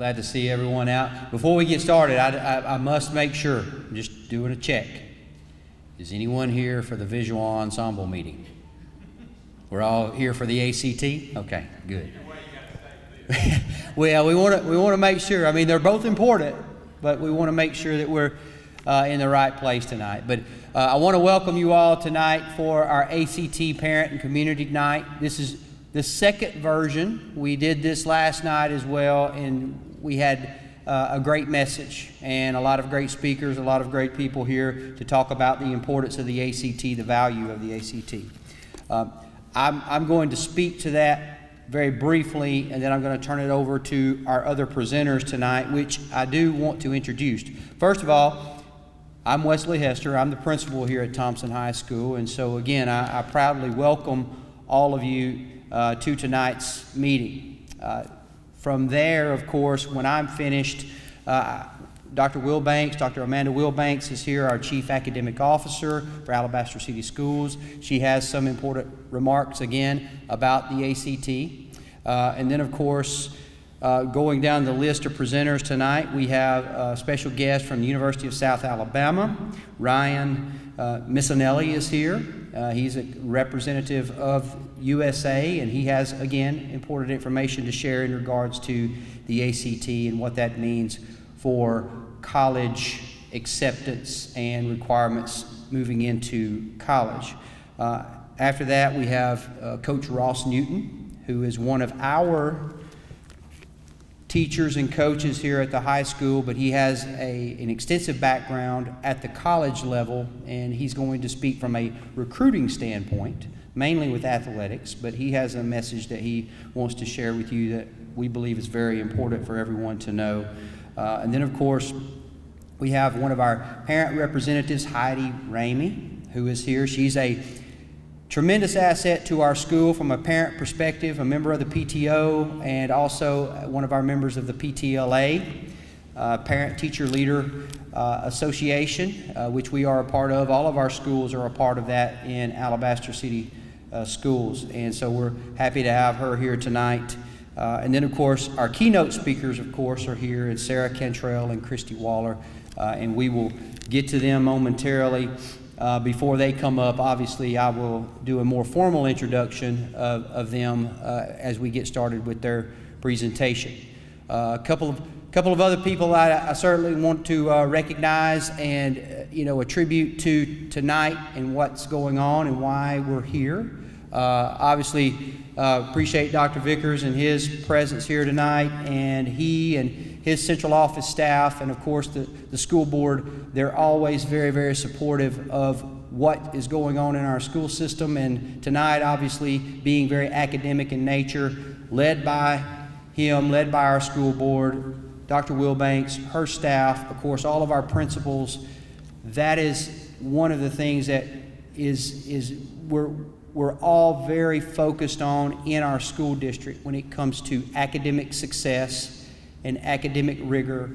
Glad to see everyone out. Before we get started, I must make sure, I'm just doing a check. Is anyone here for the visual ensemble meeting? We're all here for the ACT? Okay, good. Well, we want to make sure. I mean, they're both important, but we want to make sure that we're in the right place tonight. But I want to welcome you all tonight for our ACT Parent and Community Night. This is the second version. We did this last night as well, and we had a great message and a lot of great speakers, a lot of great people here to talk about the importance of the ACT, the value of the ACT. I'm going to speak to that very briefly, and then I'm going to turn it over to our other presenters tonight, which I do want to introduce. First of all, I'm Wesley Hester. I'm the principal here at Thompson High School, and so again, I proudly welcome all of you to tonight's meeting. From there, of course, when I'm finished, Dr. Amanda Wilbanks is here, our Chief Academic Officer for Alabaster City Schools. She has some important remarks again about the ACT. And then, of course, going down the list of presenters tonight, we have a special guest from the University of South Alabama. Ryan Missanelli is here. He's a representative of USA, and he has, again, important information to share in regards to the ACT and what that means for college acceptance and requirements moving into college. After that, we have Coach Ross Newton, who is one of our teachers and coaches here at the high school, but he has an extensive background at the college level, and he's going to speak from a recruiting standpoint, mainly with athletics, but he has a message that he wants to share with you that we believe is very important for everyone to know. And then, of course, we have one of our parent representatives, Heidi Ramey, who is here. She's a tremendous asset to our school from a parent perspective, a member of the PTO, and also one of our members of the PTLA, Parent Teacher Leader Association, which we are a part of. All of our schools are a part of that in Alabaster City schools, and so we're happy to have her here tonight. And then, of course, our keynote speakers, of course, are here, and Sarah Cantrell and Christy Waller, and we will get to them momentarily. Before they come up, obviously, I will do a more formal introduction of them as we get started with their presentation. A couple of other people I certainly want to recognize and attribute to tonight and what's going on and why we're here. Obviously, appreciate Dr. Vickers and his presence here tonight, and he and his central office staff, and of course the school board. They're always very, very supportive of what is going on in our school system, and tonight, obviously, being very academic in nature, led by him, led by our school board, Dr. Wilbanks, her staff, of course, all of our principals. That is one of the things that is we're all very focused on in our school district when it comes to academic success and academic rigor,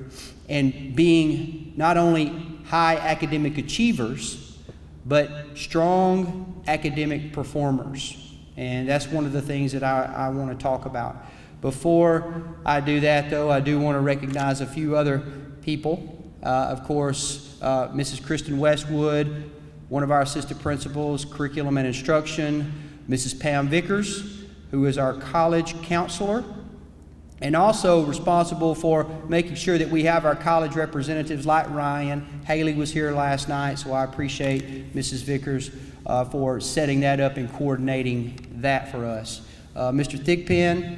and being not only high academic achievers, but strong academic performers. And that's one of the things that I want to talk about. Before I do that, though, I do want to recognize a few other people. Of course, Mrs. Kristen Westwood, one of our assistant principals, curriculum and instruction, Mrs. Pam Vickers, who is our college counselor, and also responsible for making sure that we have our college representatives like Ryan. Haley was here last night, so I appreciate Mrs. Vickers for setting that up and coordinating that for us. Mr. Thigpen,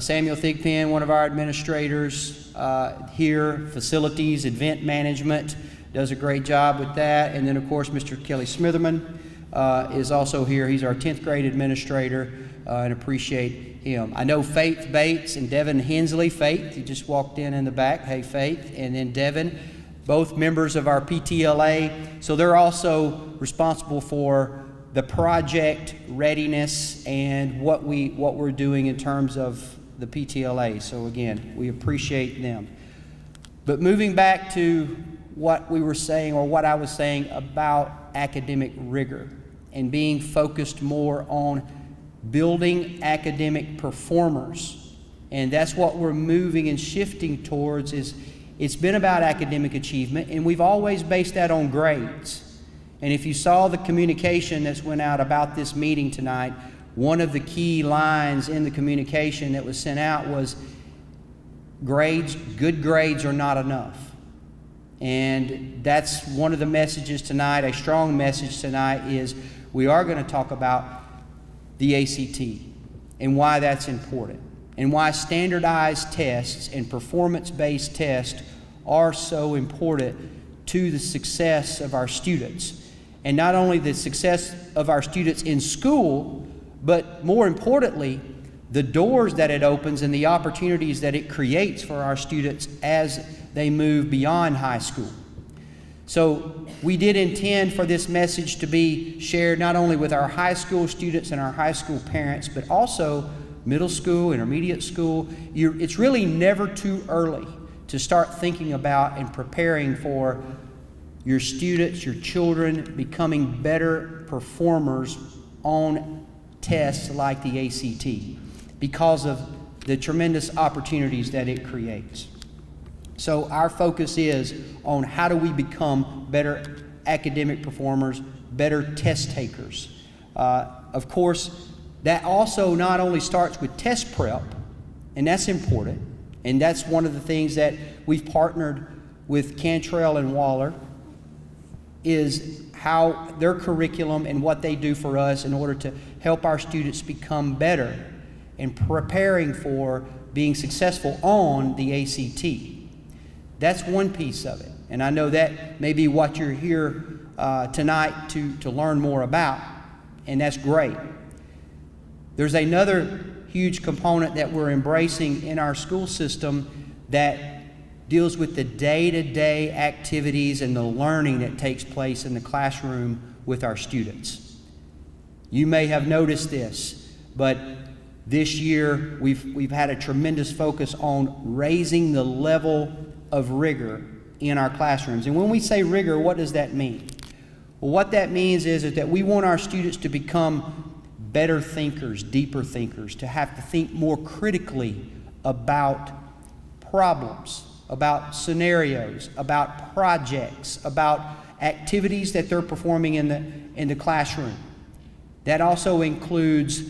Samuel Thigpen, one of our administrators here, facilities, event management, does a great job with that. And then, of course, Mr. Kelly Smitherman is also here. He's our 10th grade administrator, and appreciate him. I know Faith Bates and Devin Hensley. Faith, he just walked in the back. Hey, Faith. And then Devin, both members of our PTLA. So they're also responsible for the project readiness and what we're doing in terms of the PTLA. So again, we appreciate them. But moving back to what we were saying, or what I was saying about academic rigor and being focused more on building academic performers And that's what we're moving and shifting towards. It's been about academic achievement, and we've always based that on grades. And if you saw the communication that's went out about this meeting tonight, one of the key lines in the communication that was sent out was grades, good grades are not enough. And that's one of the messages tonight. A strong message tonight is we are going to talk about the ACT and why that's important, and why standardized tests and performance-based tests are so important to the success of our students. And not only the success of our students in school, but more importantly, the doors that it opens and the opportunities that it creates for our students as they move beyond high school. So we did intend for this message to be shared not only with our high school students and our high school parents, but also middle school, intermediate school. It's really never too early to start thinking about and preparing for your students, your children, becoming better performers on tests like the ACT because of the tremendous opportunities that it creates. So our focus is on how do we become better academic performers, better test takers. Of course, that also not only starts with test prep, and that's important, and that's one of the things that we've partnered with Cantrell and Waller, is how their curriculum and what they do for us in order to help our students become better and preparing for being successful on the ACT. That's one piece of it, and I know that may be what you're here tonight to learn more about, and that's great. There's another huge component that we're embracing in our school system that deals with the day-to-day activities and the learning that takes place in the classroom with our students. You may have noticed this, but this year we've had a tremendous focus on raising the level of rigor in our classrooms. And when we say rigor, what does that mean? Well, what that means is that we want our students to become better thinkers, deeper thinkers, to have to think more critically about problems, about scenarios, about projects, about activities that they're performing in the classroom. That also includes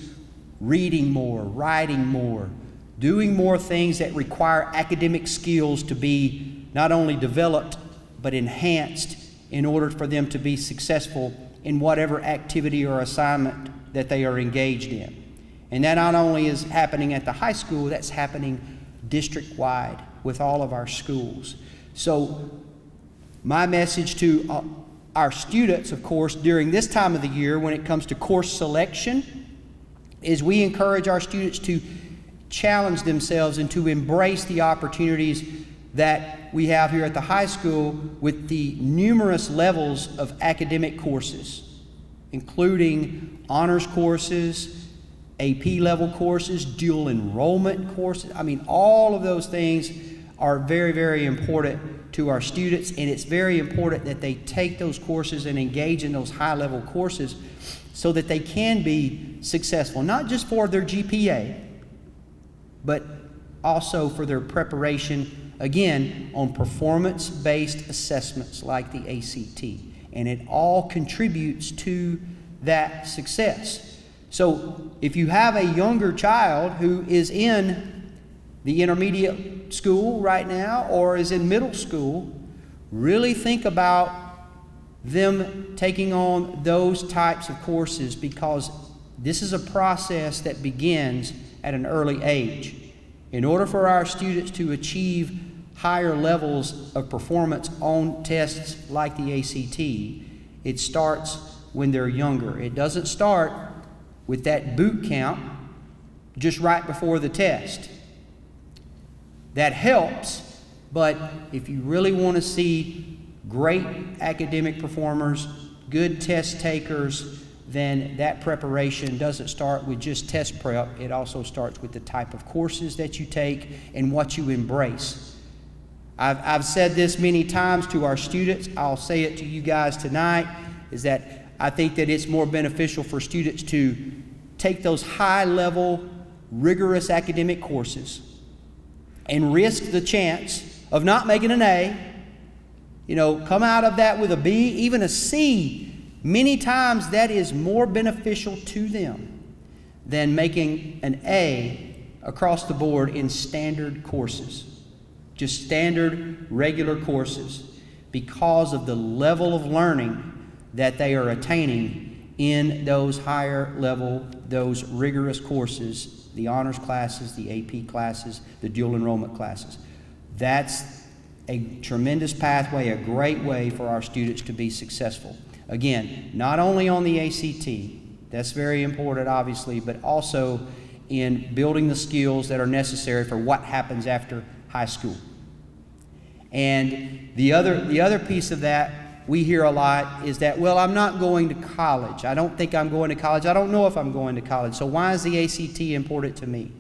reading more, writing more, doing more things that require academic skills to be not only developed but enhanced in order for them to be successful in whatever activity or assignment that they are engaged in. And that not only is happening at the high school, that's happening district-wide with all of our schools. So my message to our students, of course, during this time of the year when it comes to course selection, is we encourage our students to challenge themselves and to embrace the opportunities that we have here at the high school with the numerous levels of academic courses, including honors courses, AP level courses, dual enrollment courses. I mean, all of those things are very, very important to our students, and it's very important that they take those courses and engage in those high level courses so that they can be successful, not just for their GPA, but also for their preparation, again, on performance-based assessments like the ACT. And it all contributes to that success. So if you have a younger child who is in the intermediate school right now or is in middle school, really think about them taking on those types of courses, because this is a process that begins at an early age. In order for our students to achieve higher levels of performance on tests like the ACT, it starts when they're younger. It doesn't start with that boot camp just right before the test. That helps, but if you really want to see great academic performers, good test takers, then that preparation doesn't start with just test prep. It also starts with the type of courses that you take and what you embrace. I've said this many times to our students. I'll say it to you guys tonight, is that I think that it's more beneficial for students to take those high-level, rigorous academic courses and risk the chance of not making an A, come out of that with a B, even a C, many times that is more beneficial to them than making an A across the board in standard courses, just standard regular courses, because of the level of learning that they are attaining in those higher level, those rigorous courses, the honors classes, the AP classes, the dual enrollment classes. That's a tremendous pathway, a great way for our students to be successful. Again, not only on the ACT, that's very important obviously, but also in building the skills that are necessary for what happens after high school. And the other piece of that we hear a lot is that, well, I'm not going to college. I don't think I'm going to college. I don't know if I'm going to college. So why is the ACT important to me?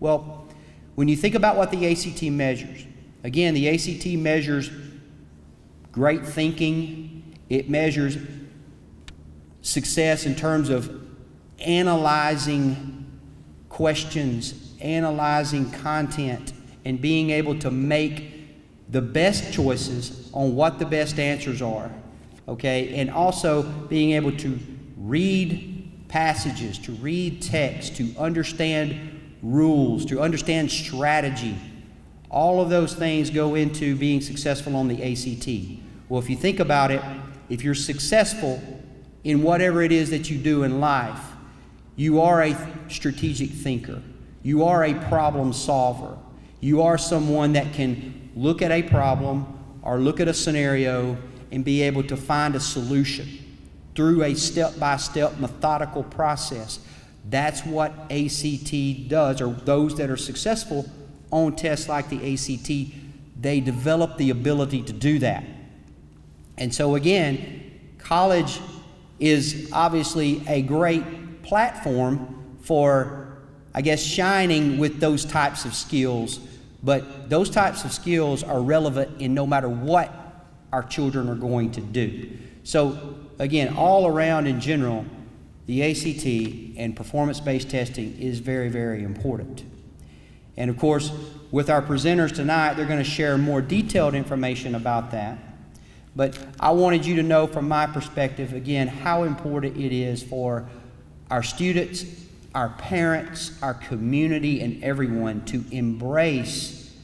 Well, when you think about what the ACT measures, again, the ACT measures great thinking. It measures success in terms of analyzing questions, analyzing content, and being able to make the best choices on what the best answers are, okay? And also being able to read passages, to read text, to understand rules, to understand strategy. All of those things go into being successful on the ACT. Well, if you think about it, if you're successful in whatever it is that you do in life, you are a strategic thinker. You are a problem solver. You are someone that can look at a problem or look at a scenario and be able to find a solution through a step-by-step methodical process. That's what ACT does, or those that are successful on tests like the ACT, they develop the ability to do that. And so again, college is obviously a great platform for, I guess, shining with those types of skills. But those types of skills are relevant in no matter what our children are going to do. So again, all around in general, the ACT and performance-based testing is very, very important. And of course, with our presenters tonight, they're going to share more detailed information about that. But I wanted you to know from my perspective, again, how important it is for our students, our parents, our community, and everyone to embrace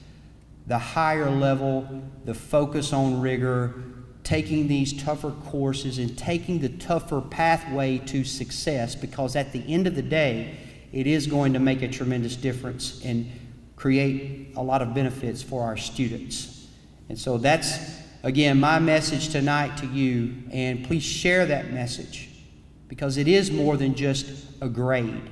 the higher level, the focus on rigor, taking these tougher courses and taking the tougher pathway to success, because at the end of the day, it is going to make a tremendous difference and create a lot of benefits for our students. And so that's, again, my message tonight to you, and please share that message, because it is more than just a grade.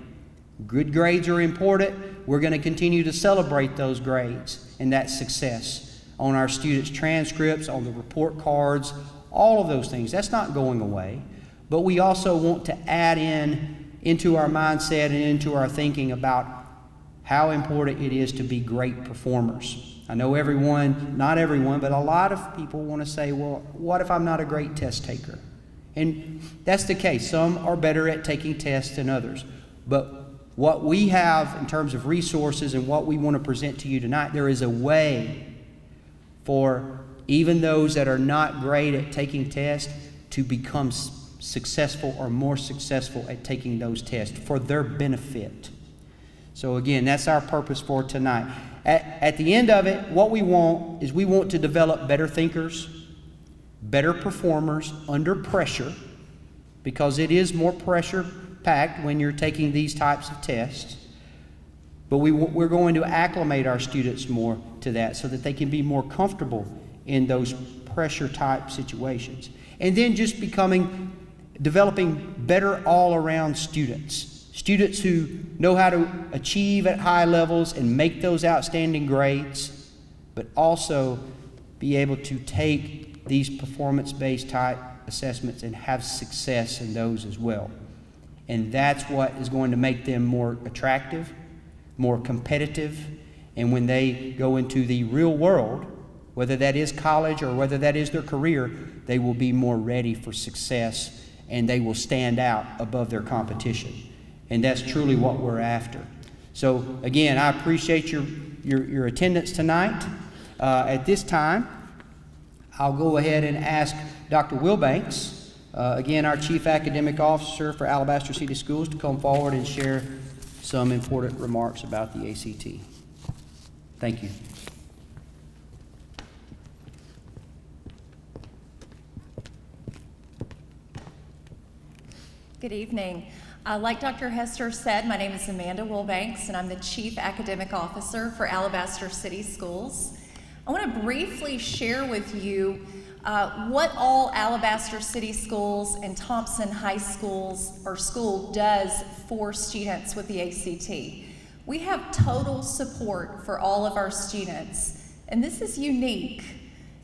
Good grades are important. We're going to continue to celebrate those grades and that success on our students' transcripts, on the report cards, all of those things. That's not going away. But we also want to add into our mindset and into our thinking about how important it is to be great performers. I know not everyone, but a lot of people want to say, well, what if I'm not a great test taker? And that's the case. Some are better at taking tests than others. But what we have in terms of resources and what we want to present to you tonight, there is a way for even those that are not great at taking tests to become successful or more successful at taking those tests for their benefit. So again, that's our purpose for tonight. At the end of it, what we want is we want to develop better thinkers, better performers under pressure, because it is more pressure-packed when you're taking these types of tests. But we're going to acclimate our students more to that so that they can be more comfortable in those pressure-type situations. And then just developing better all-around students. Students who know how to achieve at high levels and make those outstanding grades, but also be able to take these performance-based type assessments and have success in those as well. And that's what is going to make them more attractive, more competitive, and when they go into the real world, whether that is college or whether that is their career, they will be more ready for success and they will stand out above their competition. And that's truly what we're after. So again, I appreciate your attendance tonight. At this time, I'll go ahead and ask Dr. Wilbanks, again, our Chief Academic Officer for Alabaster City Schools, to come forward and share some important remarks about the ACT. Thank you. Good evening. Like Dr. Hester said, my name is Amanda Wilbanks, and I'm the Chief Academic Officer for Alabaster City Schools. I want to briefly share with you what all Alabaster City Schools and Thompson High School does for students with the ACT. We have total support for all of our students, and this is unique.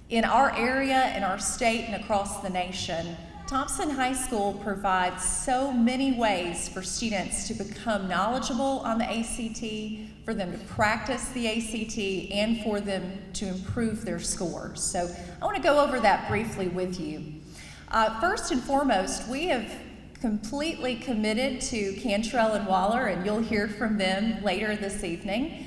In our area, in our state, and across the nation, Thompson High School provides so many ways for students to become knowledgeable on the ACT, for them to practice the ACT, and for them to improve their scores. So I want to go over that briefly with you. First and foremost, we have completely committed to Cantrell and Waller, and you'll hear from them later this evening.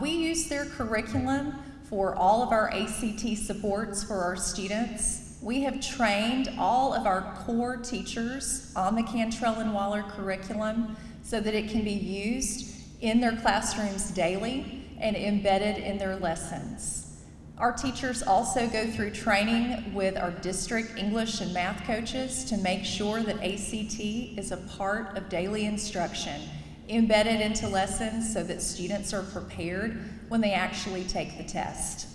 We use their curriculum for all of our ACT supports for our students. We have trained all of our core teachers on the Cantrell and Waller curriculum so that it can be used in their classrooms daily and embedded in their lessons. Our teachers also go through training with our district English and math coaches to make sure that ACT is a part of daily instruction, embedded into lessons so that students are prepared when they actually take the test.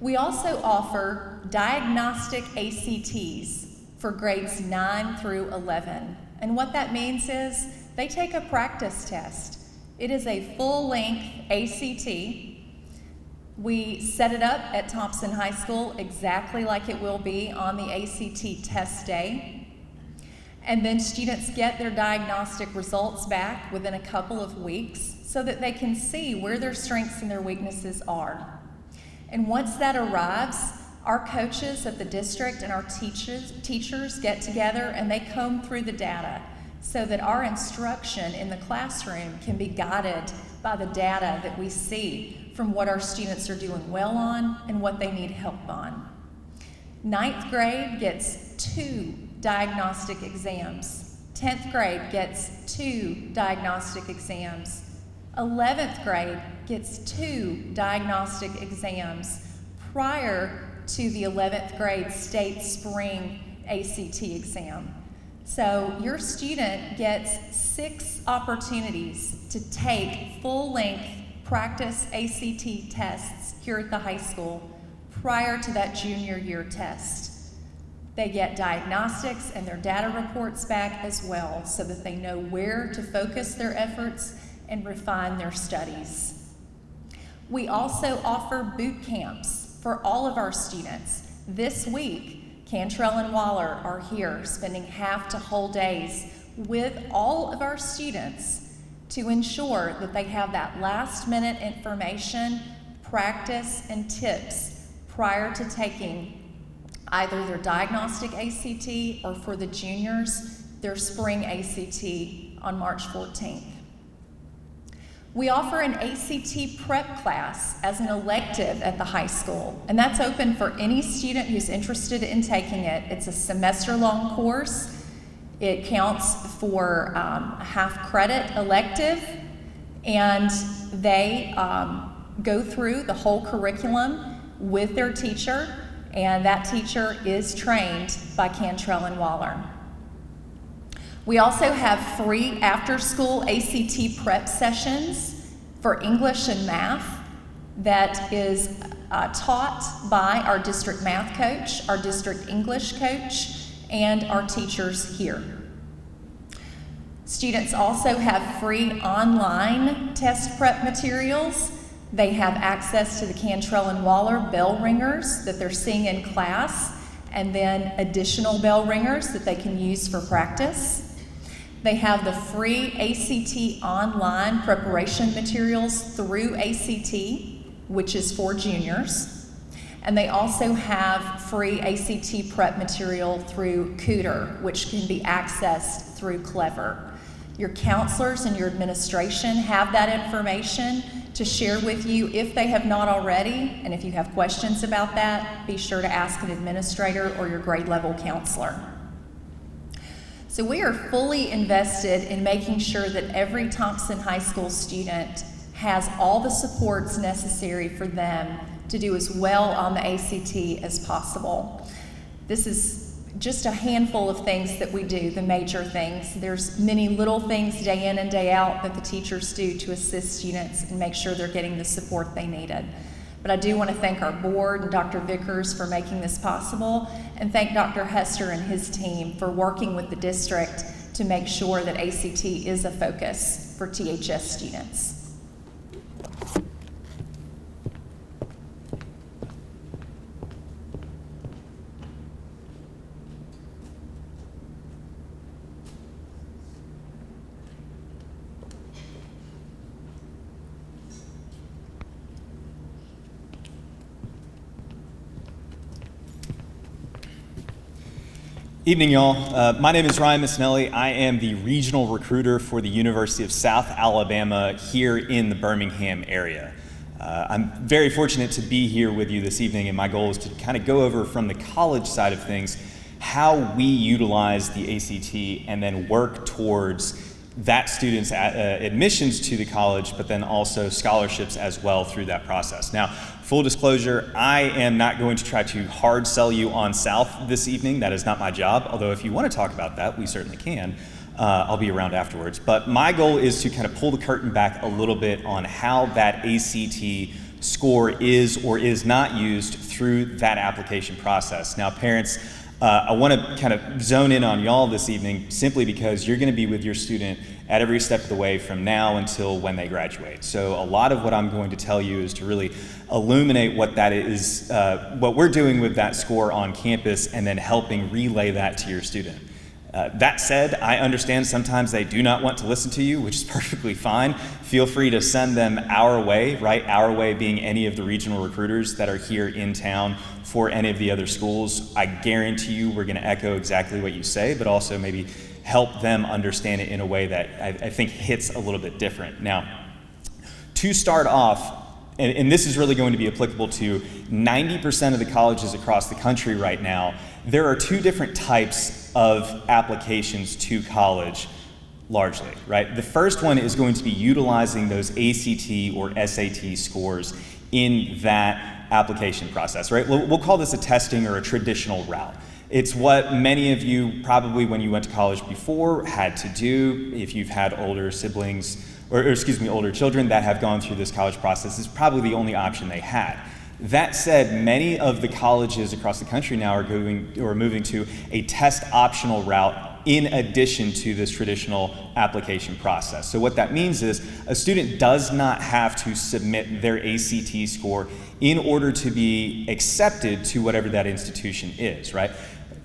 We also offer diagnostic ACTs for grades 9 through 11. And what that means is they take a practice test. It is a full-length ACT. We set it up at Thompson High School exactly like it will be on the ACT test day. And then students get their diagnostic results back within a couple of weeks so that they can see where their strengths and their weaknesses are. And once that arrives, our coaches at the district and our teachers get together and they comb through the data so that our instruction in the classroom can be guided by the data that we see from what our students are doing well on and what they need help on. 9th grade gets 2 diagnostic exams. 10th grade gets 2 diagnostic exams. 11th grade gets 2 diagnostic exams prior to the 11th grade state spring ACT exam. So your student gets 6 opportunities to take full-length practice ACT tests here at the high school prior to that junior year test. They get diagnostics and their data reports back as well so that they know where to focus their efforts and refine their studies. We also offer boot camps for all of our students. This week, Cantrell and Waller are here spending half to whole days with all of our students to ensure that they have that last minute information, practice, and tips prior to taking either their diagnostic ACT or for the juniors, their spring ACT on March 14th. We offer an ACT prep class as an elective at the high school, and that's open for any student who's interested in taking it. It's a semester-long course. It counts for a half-credit elective, and they go through the whole curriculum with their teacher, and that teacher is trained by Cantrell and Waller. We also have free after-school ACT prep sessions for English and math that is taught by our district math coach, our district English coach, and our teachers here. Students also have free online test prep materials. They have access to the Cantrell and Waller bell ringers that they're seeing in class, and then additional bell ringers that they can use for practice. They have the free ACT online preparation materials through ACT, which is for juniors. And they also have free ACT prep material through Cooter, which can be accessed through Clever. Your counselors and your administration have that information to share with you if they have not already, and if you have questions about that, be sure to ask an administrator or your grade level counselor. So we are fully invested in making sure that every Thompson High School student has all the supports necessary for them to do as well on the ACT as possible. This is just a handful of things that we do, the major things. There's many little things day in and day out that the teachers do to assist students and make sure they're getting the support they needed. But I do want to thank our board and Dr. Vickers for making this possible, and thank Dr. Hester and his team for working with the district to make sure that ACT is a focus for THS students. Evening, y'all. My name is Ryan Missinelli. I am the regional recruiter for the University of South Alabama here in the Birmingham area. I'm very fortunate to be here with you this evening, and my goal is to kind of go over from the college side of things how we utilize the ACT and then work towards that student's admissions to the college, but then also scholarships as well through that process. Now, full disclosure, I am not going to try to hard sell you on South this evening. That is not my job, although if you want to talk about that, we certainly can. I'll be around afterwards. But my goal is to kind of pull the curtain back a little bit on how that ACT score is or is not used through that application process. Now, parents, I want to kind of zone in on y'all this evening simply because you're going to be with your student at every step of the way from now until when they graduate. So a lot of what I'm going to tell you is to really illuminate what that is, what we're doing with that score on campus, and then helping relay that to your student. That said, I understand sometimes they do not want to listen to you, which is perfectly fine. Feel free to send them our way, right? Our way being any of the regional recruiters that are here in town for any of the other schools. I guarantee you we're going to echo exactly what you say, but also maybe help them understand it in a way that I think hits a little bit different. Now, to start off, and this is really going to be applicable to 90% of the colleges across the country right now, there are two different types of applications to college, largely, right? The first one is going to be utilizing those ACT or SAT scores in that application process, right? We'll call this a testing or a traditional route. It's what many of you probably when you went to college before had to do. If you've had older siblings, or older children that have gone through this college process, is probably the only option they had. That said, many of the colleges across the country now are moving to a test optional route in addition to this traditional application process. So what that means is a student does not have to submit their ACT score in order to be accepted to whatever that institution is, right?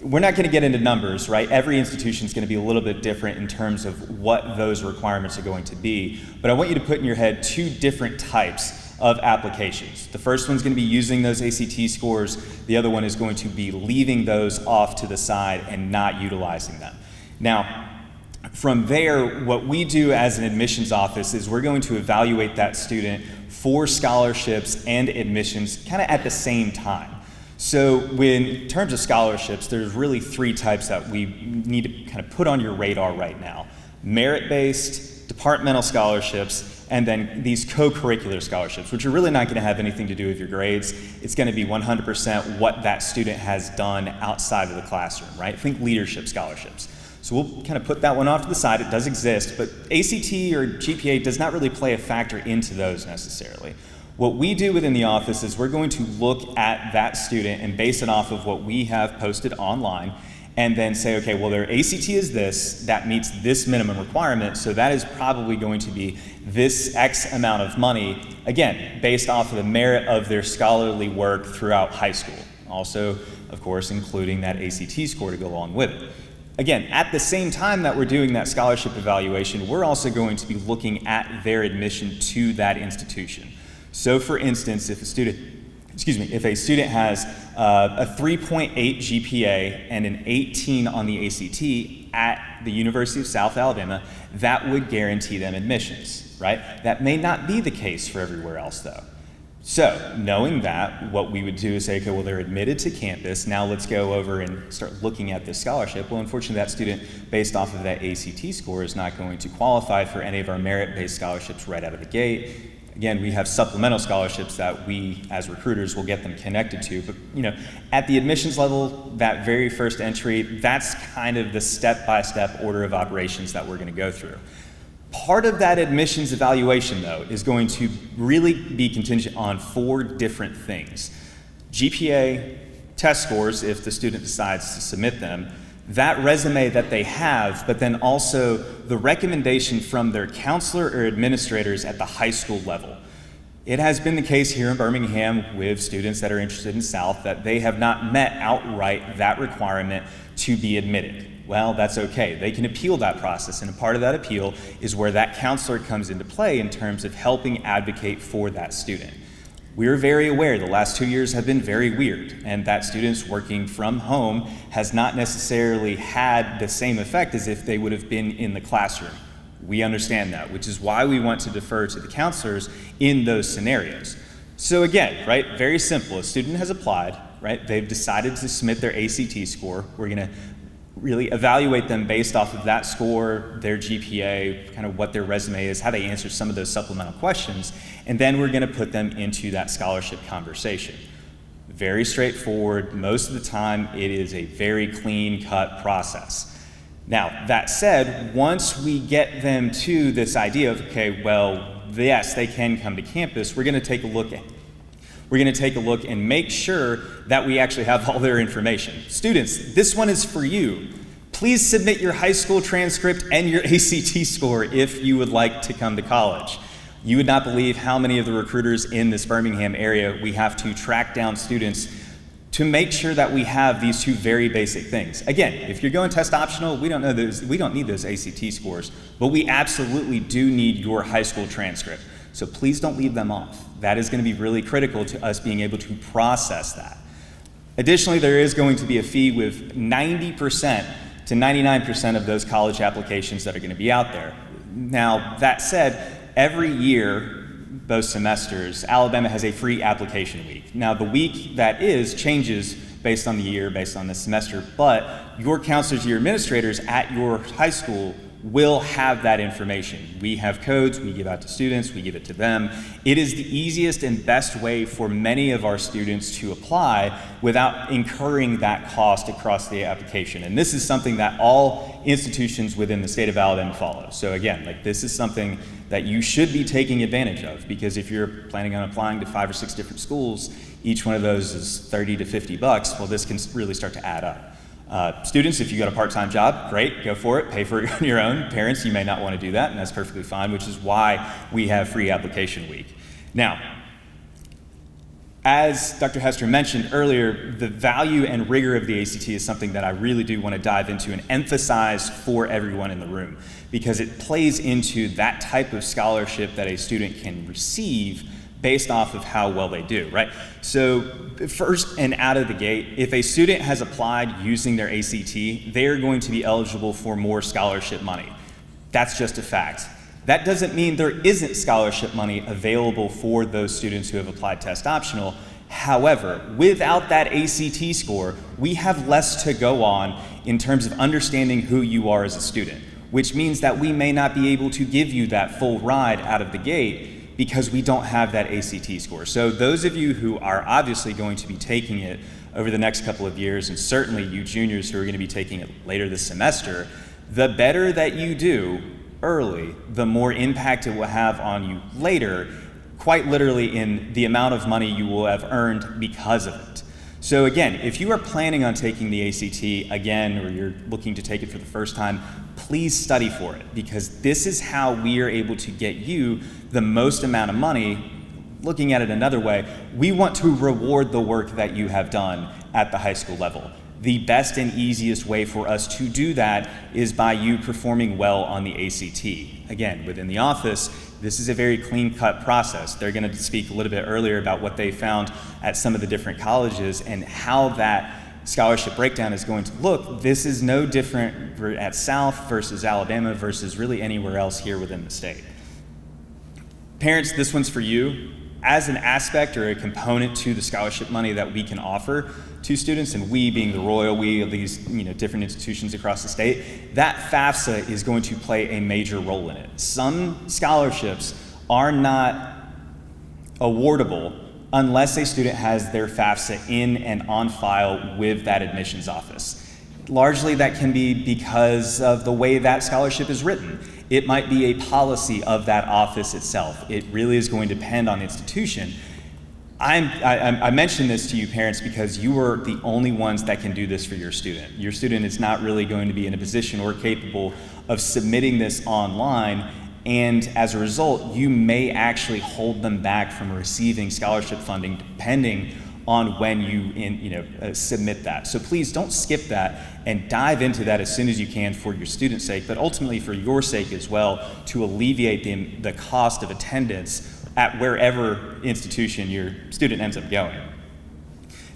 We're not going to get into numbers, right? Every institution is going to be a little bit different in terms of what those requirements are going to be. But I want you to put in your head two different types of applications. The first one's going to be using those ACT scores. The other one is going to be leaving those off to the side and not utilizing them. Now, from there, what we do as an admissions office is we're going to evaluate that student for scholarships and admissions kind of at the same time. So in terms of scholarships, there's really three types that we need to kind of put on your radar right now. Merit-based, departmental scholarships, and then these co-curricular scholarships, which are really not going to have anything to do with your grades. It's going to be 100% what that student has done outside of the classroom, right? Think leadership scholarships. So we'll kind of put that one off to the side. It does exist, but ACT or GPA does not really play a factor into those necessarily. What we do within the office is we're going to look at that student and base it off of what we have posted online, and then say, okay, well, their ACT is this, that meets this minimum requirement, so that is probably going to be this X amount of money, again, based off of the merit of their scholarly work throughout high school. Also, of course, including that ACT score to go along with it. Again, at the same time that we're doing that scholarship evaluation, we're also going to be looking at their admission to that institution. So for instance, if a student has a 3.8 GPA and an 18 on the ACT at the University of South Alabama, that would guarantee them admissions, right? That may not be the case for everywhere else, though. So, knowing that, what we would do is say, okay, well, they're admitted to campus, now let's go over and start looking at this scholarship. Well, unfortunately, that student, based off of that ACT score, is not going to qualify for any of our merit-based scholarships right out of the gate. Again, we have supplemental scholarships that we, as recruiters, will get them connected to. But, at the admissions level, that very first entry, that's kind of the step-by-step order of operations that we're going to go through. Part of that admissions evaluation, though, is going to really be contingent on 4 different things. GPA, test scores, if the student decides to submit them, that resume that they have, but then also the recommendation from their counselor or administrators at the high school level. It has been the case here in Birmingham with students that are interested in South that they have not met outright that requirement to be admitted. Well, that's okay. They can appeal that process, and a part of that appeal is where that counselor comes into play in terms of helping advocate for that student. We're very aware the last 2 years have been very weird, and that students working from home has not necessarily had the same effect as if they would have been in the classroom. We understand that, which is why we want to defer to the counselors in those scenarios. So again, right, very simple. A student has applied, right? They've decided to submit their ACT score. We're going to really evaluate them based off of that score, their GPA, kind of what their resume is, how they answer some of those supplemental questions, and then we're going to put them into that scholarship conversation. Very straightforward. Most of the time, it is a very clean-cut process. Now, that said, once we get them to this idea of, okay, well, yes, they can come to campus, we're going to take a look and make sure that we actually have all their information. Students, this one is for you. Please submit your high school transcript and your ACT score if you would like to come to college. You would not believe how many of the recruiters in this Birmingham area we have to track down students to make sure that we have these 2 very basic things. Again, if you're going test optional, we don't need those ACT scores, but we absolutely do need your high school transcript. So please don't leave them off. That is going to be really critical to us being able to process that. Additionally, there is going to be a fee with 90% to 99% of those college applications that are going to be out there. Now, that said, every year, both semesters, Alabama has a free application week. Now, the week that changes based on the year, based on the semester, but your counselors, your administrators at your high school will have that information. We have codes, we give out to students, we give it to them. It is the easiest and best way for many of our students to apply without incurring that cost across the application. And this is something that all institutions within the state of Alabama follow. So again, this is something that you should be taking advantage of, because if you're planning on applying to 5 or 6 different schools, each one of those is $30 to $50. Well, this can really start to add up. Students, if you got a part-time job, great, go for it, pay for it on your own. Parents, you may not want to do that, and that's perfectly fine, which is why we have free application week. Now, as Dr. Hester mentioned earlier, the value and rigor of the ACT is something that I really do want to dive into and emphasize for everyone in the room, because it plays into that type of scholarship that a student can receive based off of how well they do, right? So first and out of the gate, if a student has applied using their ACT, they're going to be eligible for more scholarship money. That's just a fact. That doesn't mean there isn't scholarship money available for those students who have applied test optional. However, without that ACT score, we have less to go on in terms of understanding who you are as a student, which means that we may not be able to give you that full ride out of the gate because we don't have that ACT score. So those of you who are obviously going to be taking it over the next couple of years, and certainly you juniors who are going to be taking it later this semester, the better that you do early, the more impact it will have on you later, quite literally in the amount of money you will have earned because of it. So again, if you are planning on taking the ACT again, or you're looking to take it for the first time, please study for it, because this is how we are able to get you the most amount of money. Looking at it another way, we want to reward the work that you have done at the high school level. The best and easiest way for us to do that is by you performing well on the ACT. Again, within the office, this is a very clean-cut process. They're going to speak a little bit earlier about what they found at some of the different colleges and how that scholarship breakdown is going to look, this is no different at South versus Alabama versus really anywhere else here within the state. Parents, this one's for you. As an aspect or a component to the scholarship money that we can offer to students, and we being the royal we of these different institutions across the state, that FAFSA is going to play a major role in it. Some scholarships are not awardable unless a student has their FAFSA in and on file with that admissions office. Largely that can be because of the way that scholarship is written. It might be a policy of that office itself. It really is going to depend on the institution. I mention this to you parents because you are the only ones that can do this for your student. Your student is not really going to be in a position or capable of submitting this online, and as a result, you may actually hold them back from receiving scholarship funding depending on when you submit that. So please don't skip that and dive into that as soon as you can for your student's sake, but ultimately for your sake as well, to alleviate the cost of attendance at wherever institution your student ends up going.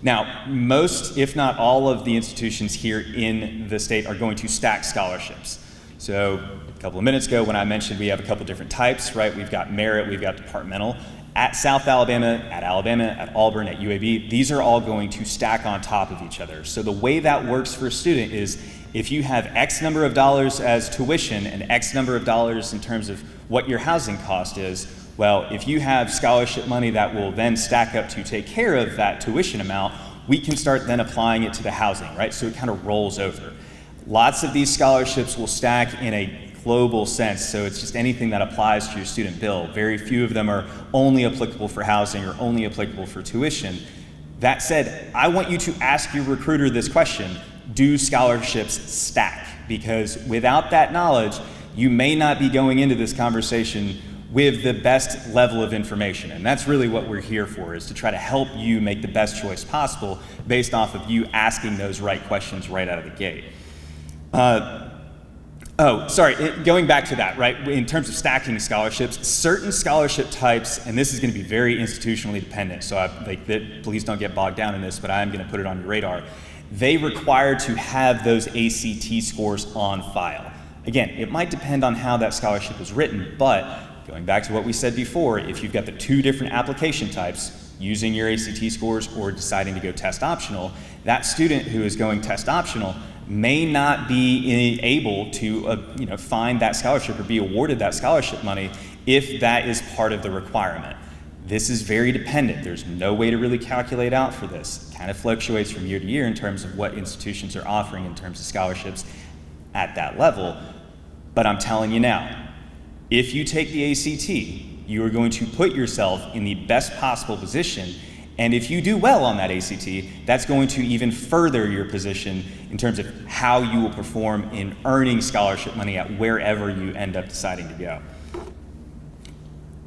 Now, most, if not all of the institutions here in the state are going to stack scholarships. So a couple of minutes ago when I mentioned we have a couple different types, right? We've got merit, we've got departmental. At South Alabama, at Auburn, at UAB, these are all going to stack on top of each other. So the way that works for a student is if you have X number of dollars as tuition and X number of dollars in terms of what your housing cost is, well, if you have scholarship money that will then stack up to take care of that tuition amount, we can start then applying it to the housing, right? So it kind of rolls over. Lots of these scholarships will stack in a global sense, so it's just anything that applies to your student bill. Very few of them are only applicable for housing or only applicable for tuition. That said, I want you to ask your recruiter this question: do scholarships stack? Because without that knowledge, you may not be going into this conversation with the best level of information. And that's really what we're here for, is to try to help you make the best choice possible based off of you asking those right questions right out of the gate. Going back to that, right? In terms of stacking scholarships, certain scholarship types, and this is going to be very institutionally dependent, so please don't get bogged down in this, but I am going to put it on your radar. They require to have those ACT scores on file. Again, it might depend on how that scholarship is written, but going back to what we said before, if you've got the two different application types, using your ACT scores or deciding to go test optional, that student who is going test optional may not be able to find that scholarship or be awarded that scholarship money if that is part of the requirement. This is very dependent. There's no way to really calculate out for this. It kind of fluctuates from year to year in terms of what institutions are offering in terms of scholarships at that level. But I'm telling you now, if you take the ACT, you are going to put yourself in the best possible position. And if you do well on that ACT, that's going to even further your position in terms of how you will perform in earning scholarship money at wherever you end up deciding to go.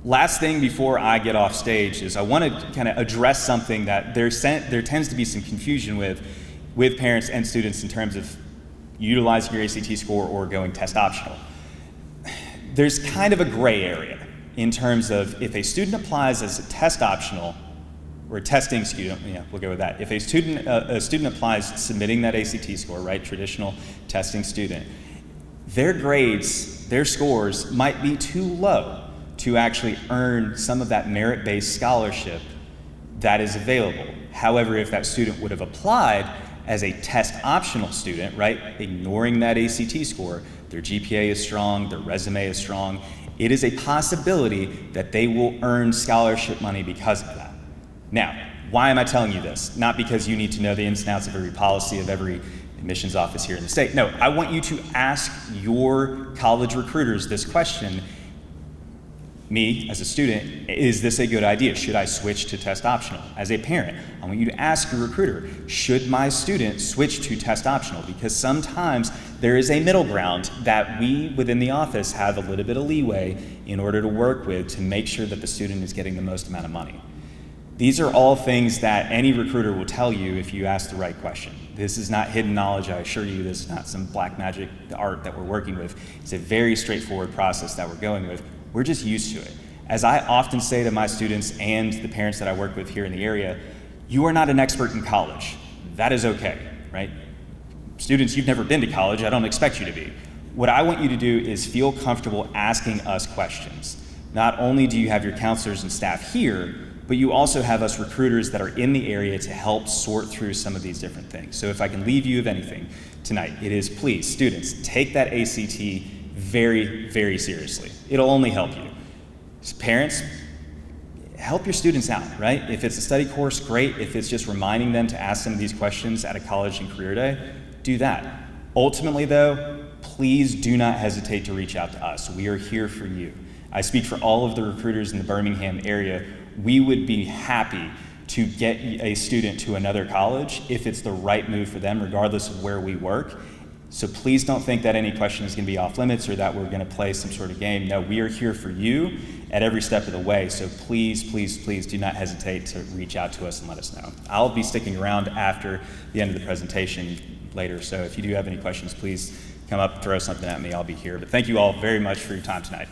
Last thing before I get off stage is I want to kind of address something that there tends to be some confusion with parents and students in terms of utilizing your ACT score or going test optional. There's kind of a gray area in terms of if a student applies as a test optional, or a testing student, we'll go with that. If a student applies submitting that ACT score, right, traditional testing student, their grades, their scores might be too low to actually earn some of that merit-based scholarship that is available. However, if that student would have applied as a test optional student, right, ignoring that ACT score, their GPA is strong, their resume is strong, it is a possibility that they will earn scholarship money because of that. Now, why am I telling you this? Not because you need to know the ins and outs of every policy of every admissions office here in the state. No, I want you to ask your college recruiters this question. Me, as a student, is this a good idea? Should I switch to test optional? As a parent, I want you to ask your recruiter, should my student switch to test optional? Because sometimes there is a middle ground that we within the office have a little bit of leeway in order to work with to make sure that the student is getting the most amount of money. These are all things that any recruiter will tell you if you ask the right question. This is not hidden knowledge, I assure you. This is not some black magic art that we're working with. It's a very straightforward process that we're going with. We're just used to it. As I often say to my students and the parents that I work with here in the area, you are not an expert in college. That is okay. right? Students, you've never been to college. I don't expect you to be. What I want you to do is feel comfortable asking us questions. Not only do you have your counselors and staff here, but you also have us recruiters that are in the area to help sort through some of these different things. So if I can leave you with anything tonight, it is, please, students, take that ACT very, very seriously. It'll only help you. Parents, help your students out, right? If it's a study course, great. If it's just reminding them to ask some of these questions at a college and career day, do that. Ultimately though, please do not hesitate to reach out to us. We are here for you. I speak for all of the recruiters in the Birmingham area. We would be happy to get a student to another college if it's the right move for them, regardless of where we work. So please don't think that any question is going to be off limits or that we're going to play some sort of game. No, we are here for you at every step of the way. So please, please, please do not hesitate to reach out to us and let us know. I'll be sticking around after the end of the presentation later. So if you do have any questions, please come up, throw something at me. I'll be here. But thank you all very much for your time tonight.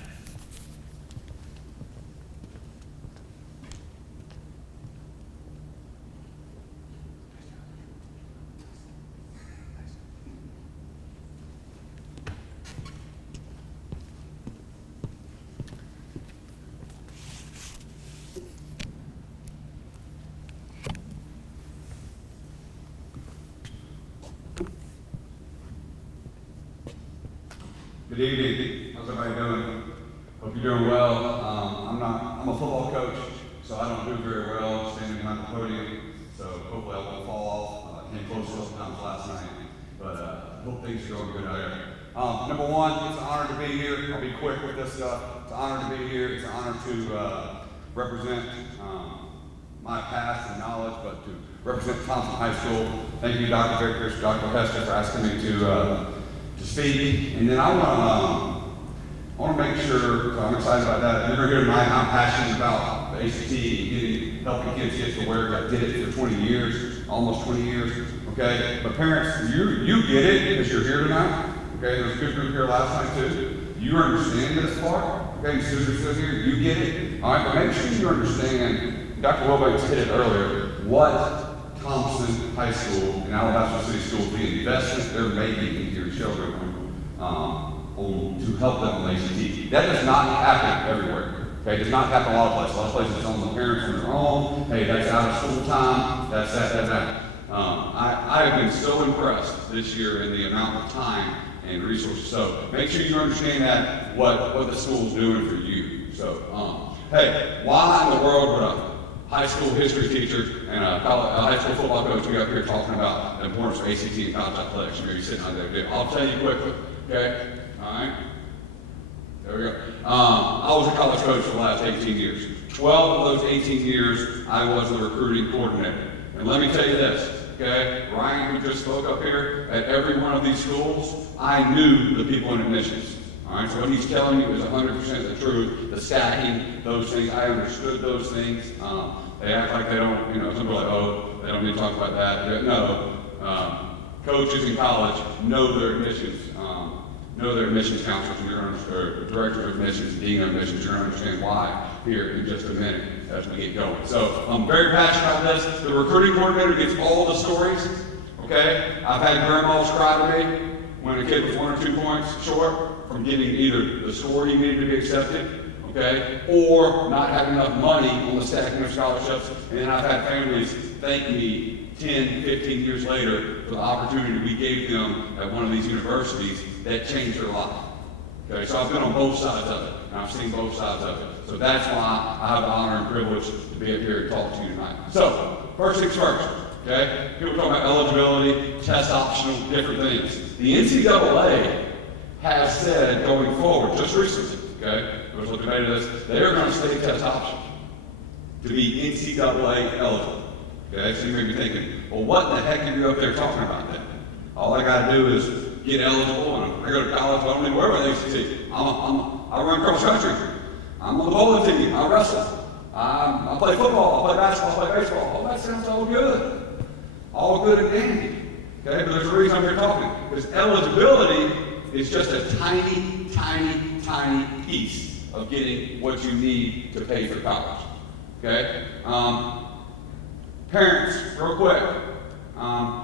Good evening. How's everybody doing? Hope you're doing well. I'm a football coach, so I don't do very well standing behind the podium. So hopefully I won't fall off. Came close a couple times last night, but hope things are going good out here. Number one, it's an honor to be here. I'll be quick with this stuff. It's an honor to be here. It's an honor to represent my past and knowledge, but to represent Thompson High School. Thank you, Dr. Vickers, Dr. Hester, for asking me to speak. And then I want to make sure, so I'm excited about that. You're here tonight, I'm passionate about the ACT and helping kids get to where I did it for 20 years, almost 20 years, okay? But parents, you get it because you're here tonight, okay? There's a good group here last night too. You understand this part, okay? Students are here, you get it. All right, but make sure you understand, Dr. Wilbanks hit it earlier, what Thompson High School and Alabaster City Schools, the investment they're making into your children to help them on ACT. That does not happen everywhere. Okay, it does not happen a lot of places. A lot of places it's on the parents on their own. Hey, that's out of school time. That's that. I have been so impressed this year in the amount of time and resources. So make sure you understand that what the school's doing for you. So hey, why in the world would a high school history teacher and a high school football coach be up here talking about the importance of ACT and college athletics? You're sitting out there. I'll tell you quickly, okay? All right? There we go. I was a college coach for the last 18 years. 12 of those 18 years, I was the recruiting coordinator. And let me tell you this, okay? Ryan, who just spoke up here, at every one of these schools, I knew the people in admissions. All right, so what he's telling you is 100% the truth. The stacking, those things, I understood those things. They act like they don't, some people are like, oh, they don't need to talk about that. No, coaches in college know their admissions, counselors, and you're going to, or directors of admissions, dean of admissions, you're going to understand why here in just a minute as we get going. So I'm very passionate about this. The recruiting coordinator gets all the stories, okay? I've had grandmas cry to me when a kid was 1 or 2 points short from getting either the score he needed to be accepted, okay, or not having enough money on the stacking of scholarships. And then I've had families thank me 10, 15 years later for the opportunity we gave them at one of these universities that changed their life. Okay, so I've been on both sides of it, and I've seen both sides of it. So that's why I have the honor and privilege to be up here and talk to you tonight. So, first things first, okay? People talk about eligibility, test optional, different things. The NCAA has said going forward, just recently, okay, I was looking at this, they are going to stay test optional to be NCAA eligible. Okay, so you may be thinking, well, what the heck are you up there talking about then? All I got to do is get eligible, and I go to college, I don't need to worry about ACT. I run cross country. I'm on the bowling team. I wrestle. I play football. I play basketball. I play baseball. All that sounds all good. All good and dandy. Okay, but there's a reason I'm here talking. Because eligibility is just a tiny, tiny, tiny piece of getting what you need to pay for college. Okay? Parents, real quick.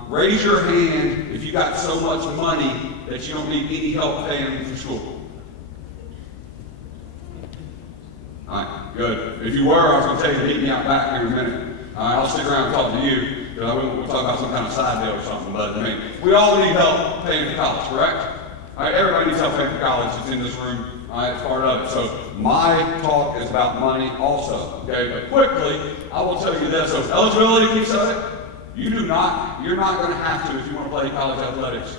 Raise your hand if you got so much money that you don't need any help paying for school. All right, good. If you were, I was going to tell you to meet me out back here in a minute. All right, I'll stick around and talk to you, because we'll talk about some kind of side deal or something. But I mean, we all need help paying for college, correct? All right, everybody needs help paying for college. It's in this room. All right, it's part of it. So my talk is about money also. Okay, but quickly, I will tell you this. So eligibility piece of it, you're not going to have to, if you want to play college athletics,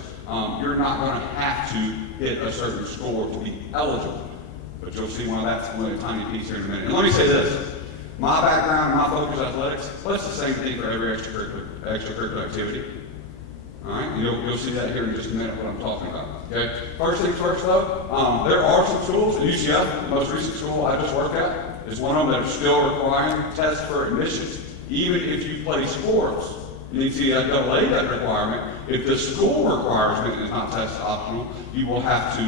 you're not going to have to hit a certain score to be eligible. But you'll see one a tiny piece here in a minute. And let me say this. My background, my focus athletics, well, it's the same thing for every extracurricular activity. All right, you'll see that here in just a minute what I'm talking about. Okay, first things first though, there are some schools, UCF, the most recent school I just worked at, is one of them that are still requiring tests for admissions, even if you play sports. You need to see that AA requirement. If the school requires it and it's not test optional, you will have to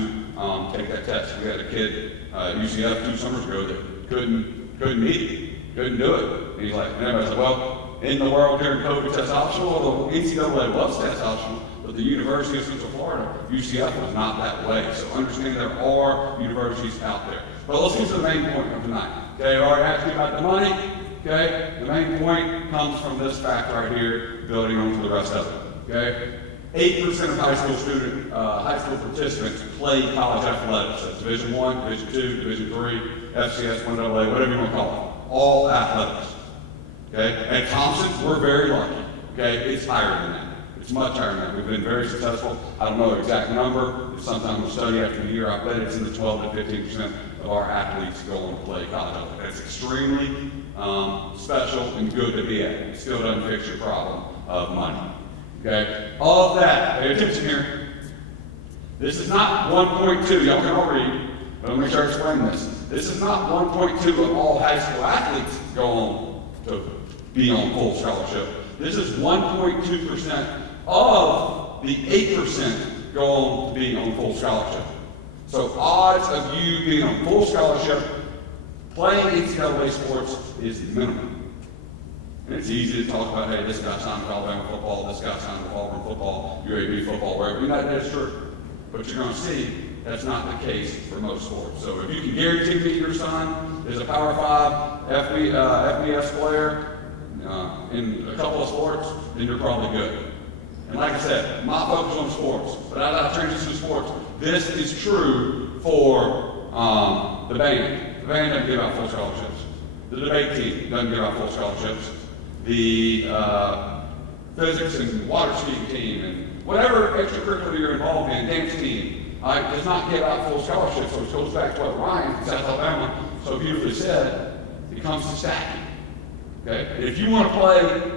take that test. We had a kid at UCF 2 summers ago that couldn't meet it. Couldn't do it. And he's like, and everybody's like, well, in the world during COVID, test optional. Well, the NCAA was test optional, but the University of Central Florida, UCF, was not that way. So understand there are universities out there. But let's get to the main point of tonight. Okay, I already asked you about the money. Okay, the main point comes from this fact right here, building on to the rest of it. Okay, 8% of high school participants play college athletics. That's Division I, Division II, Division III, FCS, 1AA, whatever you want to call it. All athletics. Okay? At Thompson, we're very lucky. Okay? It's higher than that. It's much higher than that. We've been very successful. I don't know the exact number. Sometimes we'll study after the year. I bet it's in the 12 to 15% of our athletes go on to play college athletics. That's extremely special and good to be at. It still doesn't fix your problem of money. Okay? All of that, pay attention here. This is not 1.2. Y'all can all read, but let me make sure I explain this. This is not 1.2 of all high school athletes go on to be on full scholarship. This is 1.2% of the 8% go on to be on full scholarship. So odds of you being on full scholarship playing NCAA sports is minimum. And it's easy to talk about, hey, this guy signed with Alabama football, this guy signed with Auburn football, UAB football, wherever. You know, that's true. But you're going to see that's not the case for most sports. So if you can guarantee me your son is a Power 5 FBS player in a couple of sports, then you're probably good. And like I said, my focus on sports, but as I transition to sports, this is true for the band. The band doesn't give out full scholarships. The debate team doesn't give out full scholarships. The physics and water skiing team and whatever extracurricular you're involved in, dance team, does not give out full scholarships. So it goes back to what Ryan from South Alabama so beautifully said. It comes to stacking. Okay? And if you want to play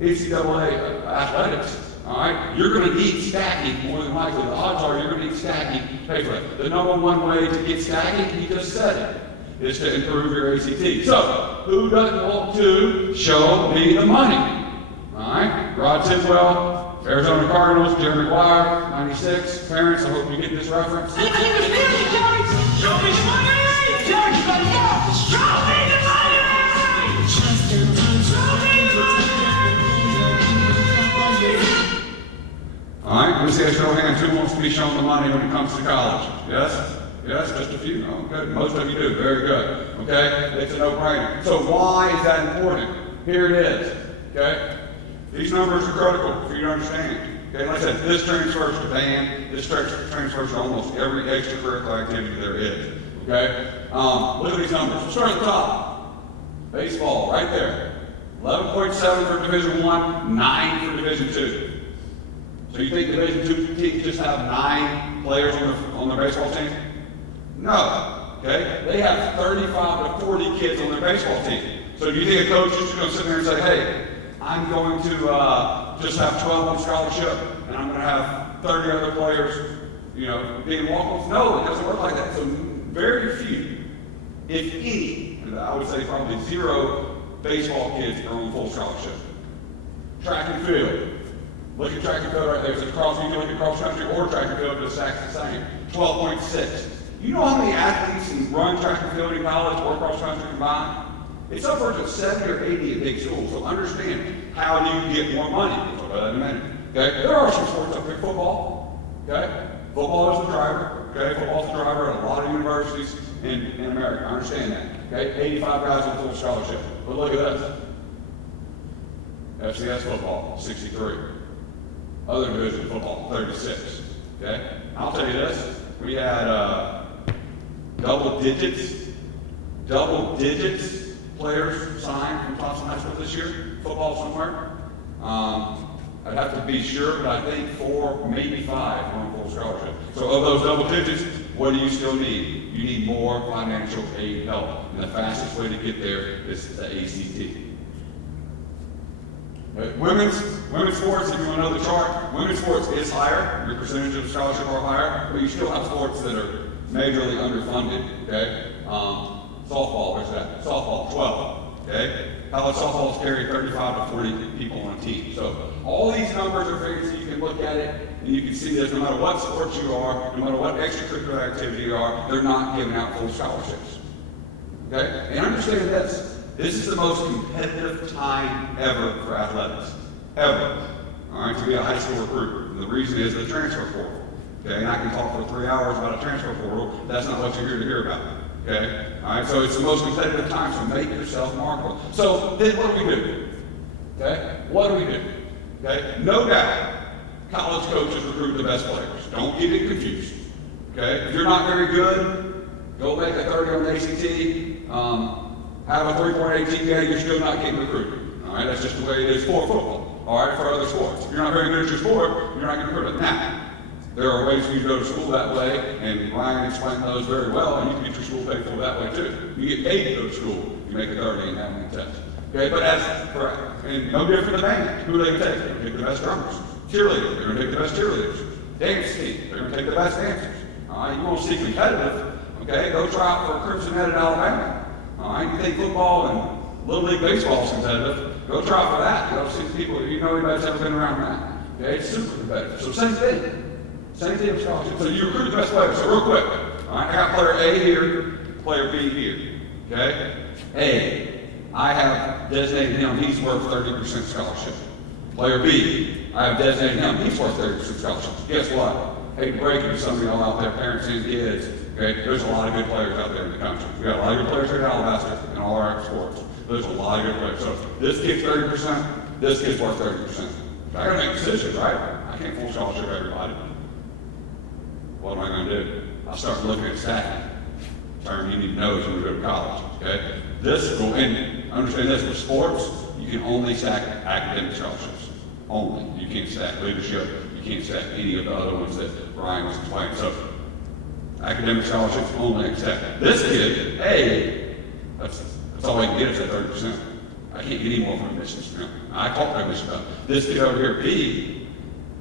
NCAA athletics, all right, you're going to need stacking more than likely. The odds are you're going to need stacking to pay for it. The number one way to get stacking, he just said it, is to improve your ACT. So, who doesn't want to show me the money? All right, Rod Tidwell, Arizona Cardinals, Jerry McGuire, 96. Parents, I hope you get this reference. Show me the money! Show me the money! Show me the money! Show me the money! All right, let me see a show of hands. Who wants to be shown the money when it comes to college? Yes? Yes, just a few. Oh, good. Most of you do. Very good. Okay? It's a no-brainer. So why is that important? Here it is. Okay? These numbers are critical for you to understand. Okay? Like I said, this transfers to band. This transfers to almost every extracurricular activity there is. Okay? Look at these numbers. We'll start at the top. Baseball, right there. 11.7 for Division I, 9 for Division II. So you think Division II teams just have 9 players on their baseball team? No. Okay? They have 35 to 40 kids on their baseball team. So do you think a coach is just going to sit there and say, hey, I'm going to just have 12 on scholarship and I'm going to have 30 other players, being walk-ons? No, it doesn't work like that. So very few, if any, and I would say probably 0 baseball kids are on full scholarship. Track and field. Look at track and field right there. It's across, you can look at cross country or track and field, but the stack's the same. 12.6. You know how many athletes can run track and field in college or cross country combined? It's upwards of 70 or 80 at big schools. So understand how do you get more money. We'll talk about that in a minute. Okay? There are some sports up there. Football. Okay? Football is the driver. Okay? Football's the driver at a lot of universities in America. I understand that. Okay? 85 guys on full scholarship. But look at this. FCS football, 63. Other division football, 36. Okay? I'll tell you this. We had double digits players signed from Thompson High School this year, football somewhere. I'd have to be sure, but I think 4, maybe 5 were on full scholarship. So of those double digits, what do you still need? You need more financial aid help. And the fastest way to get there is the ACT. Women's sports, if you want to know the chart, women's sports is higher. Your percentage of scholarship are higher, but you still have sports that are majorly underfunded, okay? Softball, where's that? Softball, 12, okay? College softballs carry 35 to 40 people on a team. So all these numbers are figures that you can look at it, and you can see this no matter what sport you are, no matter what extracurricular activity you are, they're not giving out full scholarships, okay? And understand this. This is the most competitive time ever for athletics, ever. All right, to be a high school recruit. And the reason is the transfer portal. Okay, and I can talk for 3 hours about a transfer portal. That's not what you're here to hear about. Okay, all right. So it's the most competitive time. So make yourself marketable. So then, what do we do? Okay, what do we do? Okay, no doubt, college coaches recruit the best players. Don't get it confused. Okay, if you're not very good, go make a 30 on the ACT. Have a 3.8 GPA, you're still not getting recruited. All right, that's just the way it is for football. All right, for other sports. If you're not very good at your sport, you're not getting recruited. Now, there are ways for you to go to school that way, and Ryan explained those very well, and you can get your school paid for that way too. You get paid to go to school, you make a 30 and have one test. Okay, but as for, and no different than band. Who are they going to take? They're going to take the best drummers. Cheerleaders, they're going to take the best cheerleaders. Dance team, they're going to take the best dancers. All right, you want to see competitive, okay, go try out for Crimson Head at Alabama. All right, you think football and Little League Baseball is competitive, go try for that. Go see people, you know anybody that's ever been around that. Okay, it's super competitive. So same thing. Same thing with scholarship. So you recruit the best players. So real quick, all right, I got player A here, player B here. Okay? A, I have designated him, he's worth 30% scholarship. Player B, I have designated him, he's worth 30% scholarship. Guess what? Hey, to break it to some of y'all out there, parents and kids, okay, there's a lot of good players out there in the country. We got a lot of good players here at Alabaster in all our sports. There's a lot of good players. So this kid's 30%, this kid's worth 30%. I gotta make decisions, right? I can't full scholarship everybody. What am I gonna do? I'll start looking at stacking. Term you need to know is when we go to college, okay? This school, and understand this, with sports, you can only stack academic scholarships. Only. You can't stack leadership. You can't stack any of the other ones that Ryan was explaining. So academic scholarships only accept. This kid, A, that's all I can get is at 30%. I can't get any more from admissions. You know, I talked to admissions about this kid over here, B,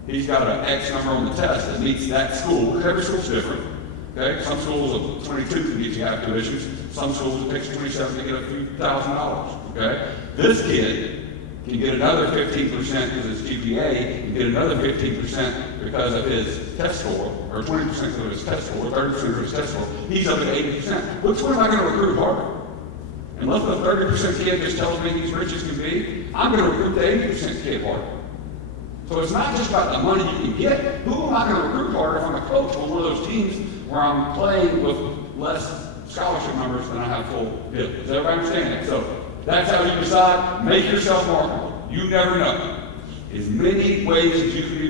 he's got an X number on the test that meets that school, because every school's different. Okay? Some schools of 22 can get you half tuitions. Some schools it takes 27 to get a few $1,000s. Okay? This kid can get another 15% because of his GPA, and get another 15% because of his test score, or 20% because of his test score, 30% of his test score. He's up at 80%. Which one am I going to recruit harder? Unless the 30% kid just tells me he's rich as can be, I'm going to recruit the 80% kid harder. So it's not just about the money you can get. Who am I going to recruit harder if I'm a coach for one of those teams where I'm playing with less scholarship numbers than I have full deal? Does everybody understand that? So that's how you decide. Make yourself marketable. You never know. As many ways as you can be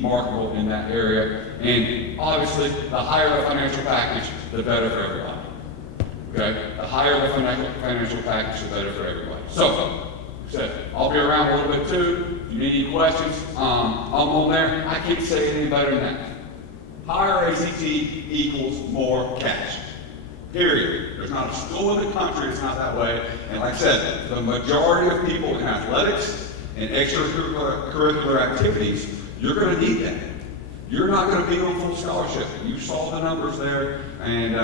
marketable in that area. And obviously, the higher the financial package, the better for everybody. Okay? The higher the financial package, the better for everybody. So, I'll be around a little bit too. If you need any questions, I'm on there. I can't say it any better than that. Higher ACT equals more cash. Period. There's not a school in the country that's not that way. And like I said, the majority of people in athletics and extracurricular activities, you're going to need that. You're not going to be on full scholarship. You saw the numbers there, and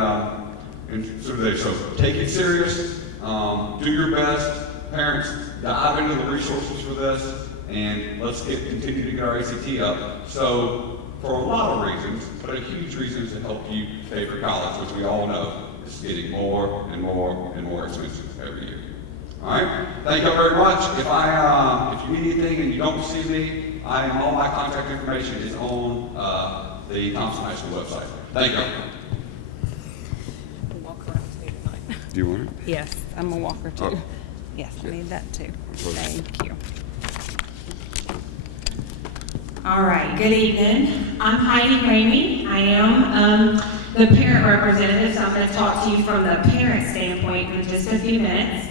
so take it serious. Do your best. Parents, dive into the resources for this, and let's continue to get our ACT up. So for a lot of reasons, but a huge reason is to help you pay for college, which we all know is getting more and more and more expensive every year. All right, thank you very much. If you need anything and you don't see me, all my contact information is on the Thompson High School website. Thank you. Walk around too tonight. Do you want it? Yes, I'm a walker too. Oh. Yes, I need that too. Sorry. Thank you. All right, good evening. I'm Heidi Ramey. I am the parent representative, so I'm going to talk to you from the parent standpoint for just a few minutes.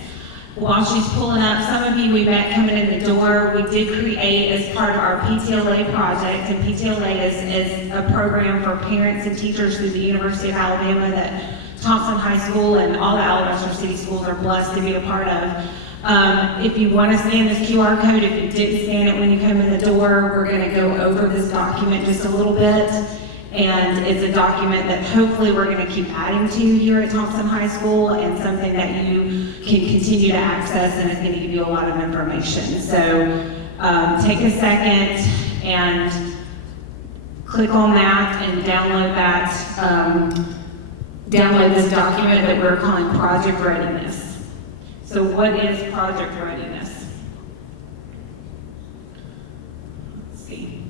While she's pulling up, some of you we met coming in the door. We did create as part of our PTLA project, and PTLA is a program for parents and teachers through the University of Alabama that Thompson High School and all the Alabaster City schools are blessed to be a part of. If you want to scan this QR code, if you didn't scan it when you come in the door, we're going to go over this document just a little bit. And it's a document that hopefully we're going to keep adding to here at Thompson High School, and something that you can continue to access, and it's going to give you a lot of information. So take a second and click on that and download download this document that we're calling Project Readiness. So what is Project Readiness? Let's see.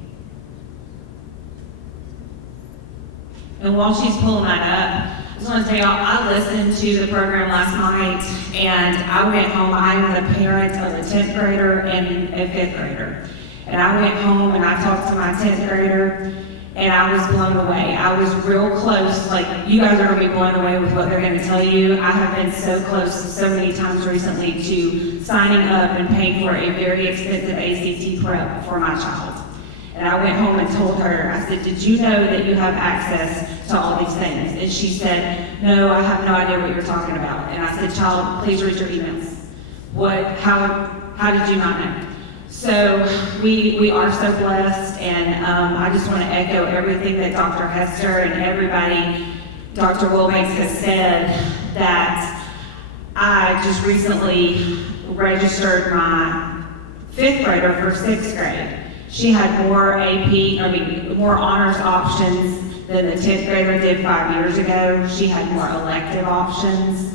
And while she's pulling that up, I just want to tell y'all, I listened to the program last night, and I went home. I'm the parent of a 10th grader and a 5th grader. And I went home and I talked to my 10th grader, and I was blown away. I was real close. Like, you guys are going to be blown away with what they're going to tell you. I have been so close so many times recently to signing up and paying for a very expensive ACT prep for my child. And I went home and told her, I said, did you know that you have access to all these things? And she said, no, I have no idea what you're talking about. And I said, child, please read your emails. How did you not know? So we are so blessed, and I just want to echo everything that Dr. Hester and everybody, Dr. Wilbanks has said, that I just recently registered my 5th grader for 6th grade. She had more more honors options than the 10th grader did 5 years ago. She had more elective options.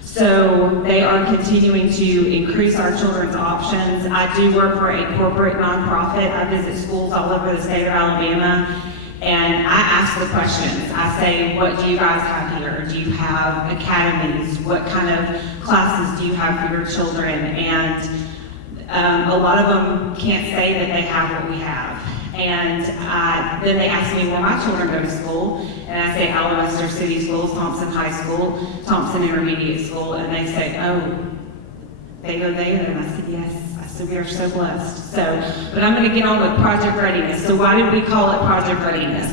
So they are continuing to increase our children's options. I do work for a corporate nonprofit. I visit schools all over the state of Alabama, and I ask the questions. I say, what do you guys have here? Do you have academies? What kind of classes do you have for your children? And a lot of them can't say that they have what we have. And then they ask me where my children go to school, and I say Alabaster City Schools, Thompson High School, Thompson Intermediate School, and they say, oh, they go there, and I said, yes. I said, we are so blessed. But I'm going to get on with Project Readiness. So why did we call it Project Readiness?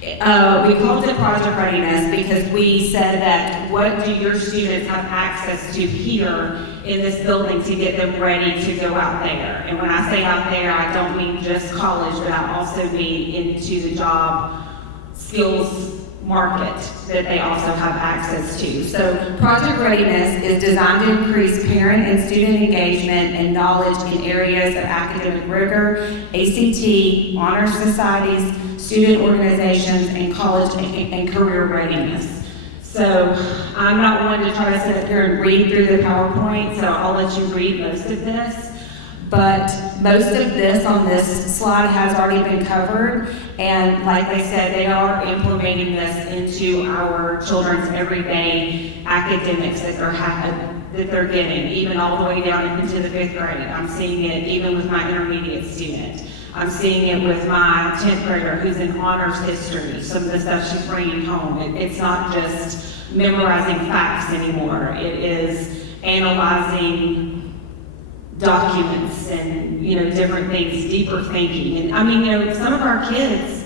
We called it Project Readiness because we said that what do your students have access to here in this building to get them ready to go out there? And when I say out there, I don't mean just college, but I also mean into the job skills market that they also have access to. So Project Readiness is designed to increase parent and student engagement and knowledge in areas of academic rigor, ACT, honor societies, student organizations, and college and career readiness. So I'm not one to try to sit up here and read through the PowerPoint, so I'll let you read most of this. But most of this on this slide has already been covered, and like they said, they are implementing this into our children's everyday academics that they're getting, even all the way down into the 5th grade. I'm seeing it even with my intermediate student. I'm seeing it with my 10th grader who's in honors history, some of the stuff she's bringing home. It's not just memorizing facts anymore. It is analyzing documents and, different things, deeper thinking. And some of our kids,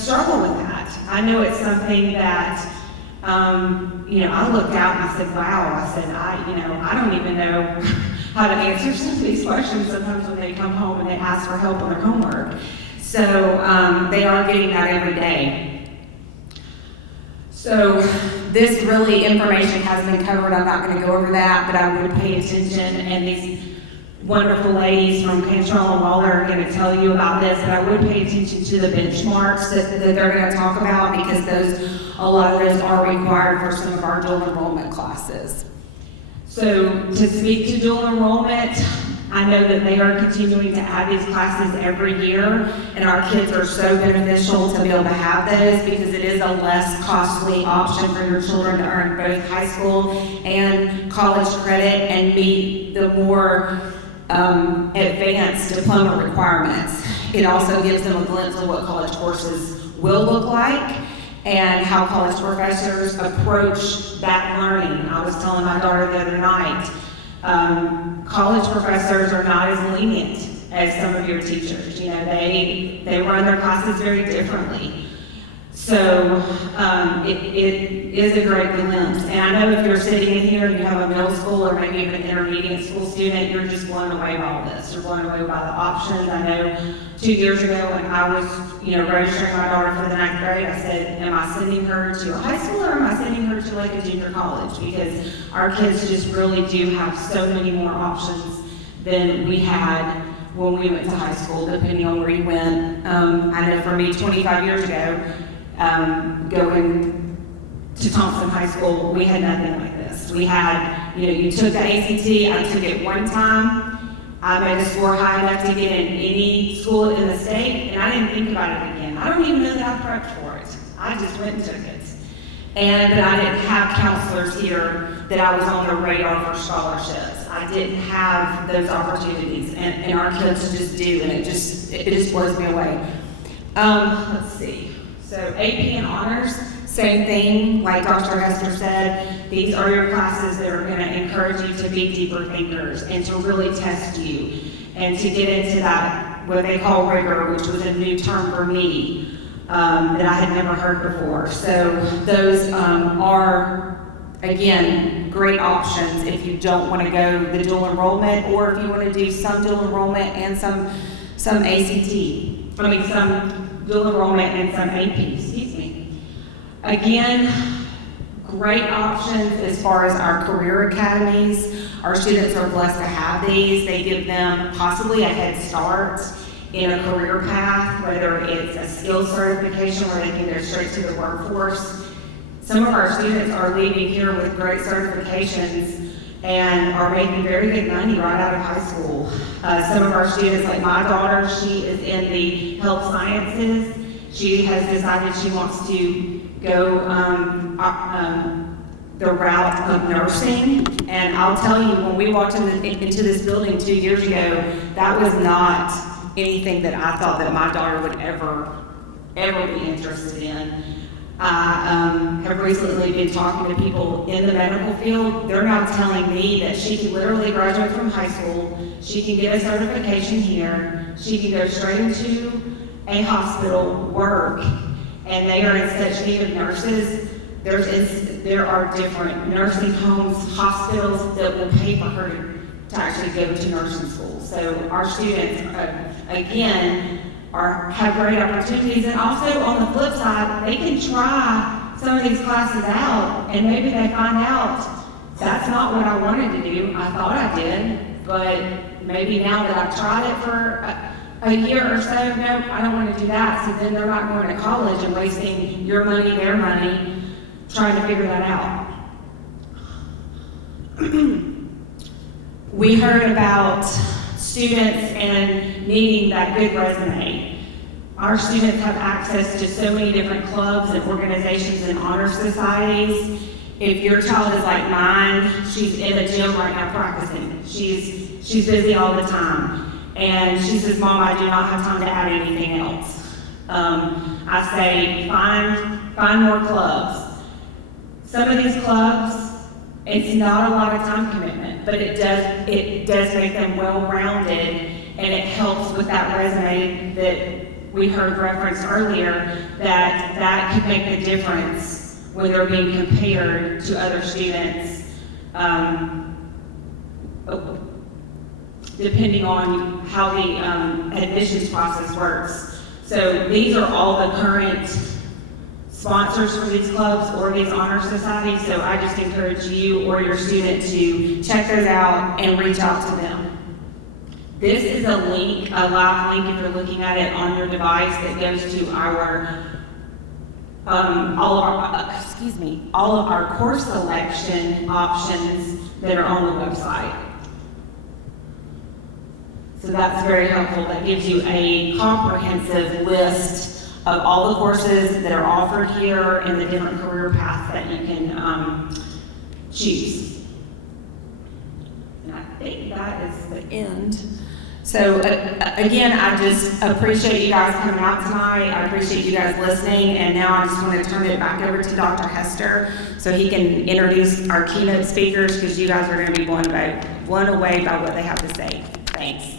struggle with that. I know it's something that, I looked out and I said, wow, I said, I don't even know how to answer some of these questions sometimes when they come home and they ask for help on their homework. So they are getting that every day. So this information has been covered. I'm not going to go over that, but I would pay attention. And wonderful ladies from Cantrell and Waller are going to tell you about this, but I would pay attention to the benchmarks that they're going to talk about, because a lot of those are required for some of our dual enrollment classes. So to speak to dual enrollment, I know that they are continuing to add these classes every year, and our kids are so beneficial to be able to have those, because it is a less costly option for your children to earn both high school and college credit and meet the more advanced diploma requirements. It also gives them a glimpse of what college courses will look like and how college professors approach that learning. I was telling my daughter the other night, college professors are not as lenient as some of your teachers. You know, they run their classes very differently. So it is a great glimpse. And I know if you're sitting in here and you have a middle school or maybe even an intermediate school student, you're just blown away by all this. You're blown away by the options. I know 2 years ago when I was, registering my daughter for the 9th grade, I said, am I sending her to a high school or am I sending her to like a junior college? Because our kids just really do have so many more options than we had when we went to high school, depending on where you went. I know for me, 25 years ago, going to Thompson High School, we had nothing like this. We had, you took the ACT, I took it one time. I made a score high enough to get in any school in the state, and I didn't think about it again. I don't even know that I prepped for it. I just went and took it. But I didn't have counselors here that I was on the radar for scholarships. I didn't have those opportunities, and our kids just do, and it just blows me away. Let's see. So AP and honors, same thing, like Dr. Hester said, these are your classes that are going to encourage you to be deeper thinkers and to really test you and to get into that, what they call rigor, which was a new term for me that I had never heard before. So those are, again, great options if you don't want to go the dual enrollment, or if you want to do some dual enrollment and some dual enrollment and some AP, excuse me. Again, great options as far as our career academies. Our students are blessed to have these. They give them possibly a head start in a career path, whether it's a skills certification where they can go straight to the workforce. Some of our students are leaving here with great certifications and are making very good money right out of high school. Some of our students, like my daughter, she is in the health sciences. She has decided she wants to go the route of nursing. And I'll tell you, when we walked into this building 2 years ago, that was not anything that I thought that my daughter would ever be interested in. I have recently been talking to people in the medical field. They're now telling me that she can literally graduate from high school, she can get a certification here, she can go straight into a hospital, work, and they are in such need of nurses. There are different nursing homes, hospitals that will pay for her to actually go to nursing school. So our students, again, have great opportunities, and also on the flip side, they can try some of these classes out, and maybe they find out that's not what I wanted to do. I thought I did, but maybe now that I've tried it for a year or so, no, I don't want to do that. So then they're not going to college and wasting your money, their money, trying to figure that out. We heard about students and needing that good resume. Our students have access to so many different clubs and organizations and honor societies. If your child is like mine, she's in the gym right now practicing. She's busy all the time. And she says, Mom, I do not have time to add anything else. I say, find more clubs. Some of these clubs, it's not a lot of time commitment, but it does make them well-rounded, and it helps with that resume that we heard referenced earlier, that can make the difference when they're being compared to other students, depending on how the admissions process works. So these are all the current sponsors for these clubs or these honor societies, so I just encourage you or your student to check those out and reach out to them. This is a link, a live link if you're looking at it on your device that goes to our, all of our course selection options that are on the website. So that's very helpful. That gives you a comprehensive list of all the courses that are offered here and the different career paths that you can choose. And I think that is the end. So again, I just appreciate you guys coming out tonight. I appreciate you guys listening. And now I just want to turn it back over to Dr. Hester so he can introduce our keynote speakers, because you guys are going to be blown away by what they have to say. Thanks.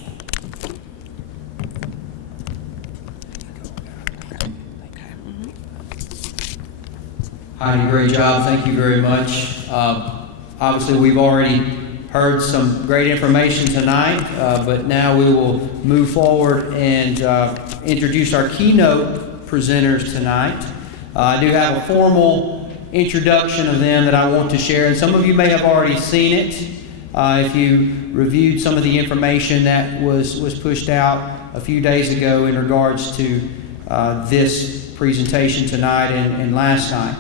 Heidi, great job. Thank you very much. Obviously, we've already heard some great information tonight, but now we will move forward and introduce our keynote presenters tonight. I do have a formal introduction of them that I want to share, and some of you may have already seen it if you reviewed some of the information that was pushed out a few days ago in regards to this presentation tonight and last night.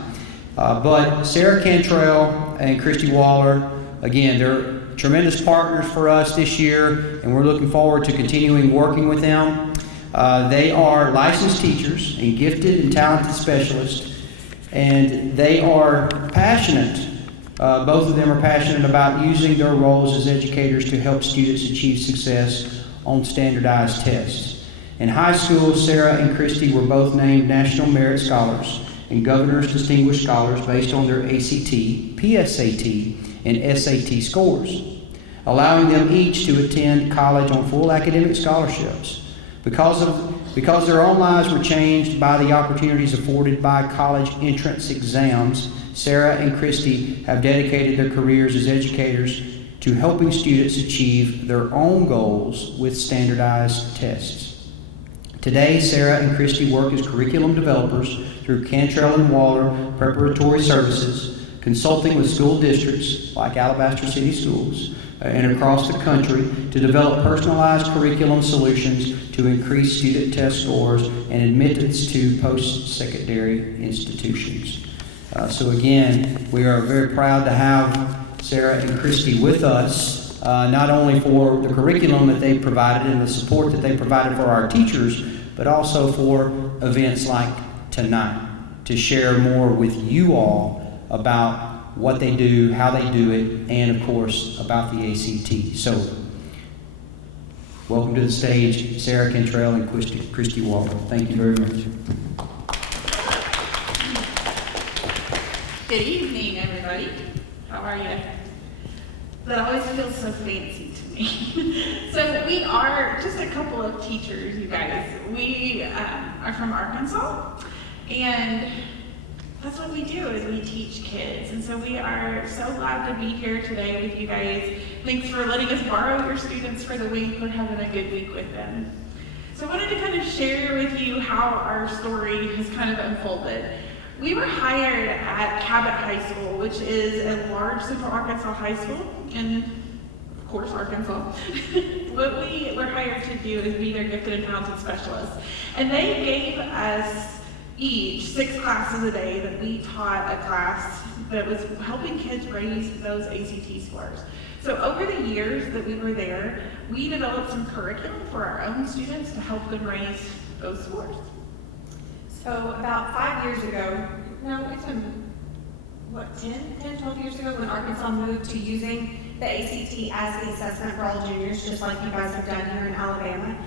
But Sarah Cantrell and Christy Waller, again, they're tremendous partners for us this year, and we're looking forward to continuing working with them. They are licensed teachers and gifted and talented specialists, and they are passionate. Both of them are passionate about using their roles as educators to help students achieve success on standardized tests. In high school, Sarah and Christy were both named National Merit Scholars and Governor's Distinguished Scholars based on their ACT, PSAT, and SAT scores, allowing them each to attend college on full academic scholarships. Because their own lives were changed by the opportunities afforded by college entrance exams, Sarah and Christy have dedicated their careers as educators to helping students achieve their own goals with standardized tests. Today, Sarah and Christy work as curriculum developers through Cantrell and Waller Preparatory Services, consulting with school districts like Alabaster City Schools and across the country to develop personalized curriculum solutions to increase student test scores and admittance to post-secondary institutions. So again, we are very proud to have Sarah and Christy with us, not only for the curriculum that they provided and the support that they provided for our teachers, but also for events like tonight to share more with you all about what they do, how they do it, and of course about the ACT. So welcome to the stage, Sarah Cantrell and Christy Waller. Thank you very much. Good evening, everybody. How are you? That always feels so fancy to me. So we are just a couple of teachers, you guys. We are from Arkansas, and that's what we do, is we teach kids. And so we are so glad to be here today with you guys. Thanks for letting us borrow your students for the week. We're having a good week with them. So I wanted to kind of share with you how our story has kind of unfolded. We were hired at Cabot High School, which is a large Central Arkansas high school in, of course, Arkansas. What we were hired to do is be their gifted and talented specialists. And they gave us each 6 classes a day that we taught a class that was helping kids raise those ACT scores. So over the years that we were there, we developed some curriculum for our own students to help them raise those scores. So about 5 years ago, no, it's been, 12 years ago, when Arkansas moved to using the ACT as the assessment for all juniors, just like you guys have done here in Alabama.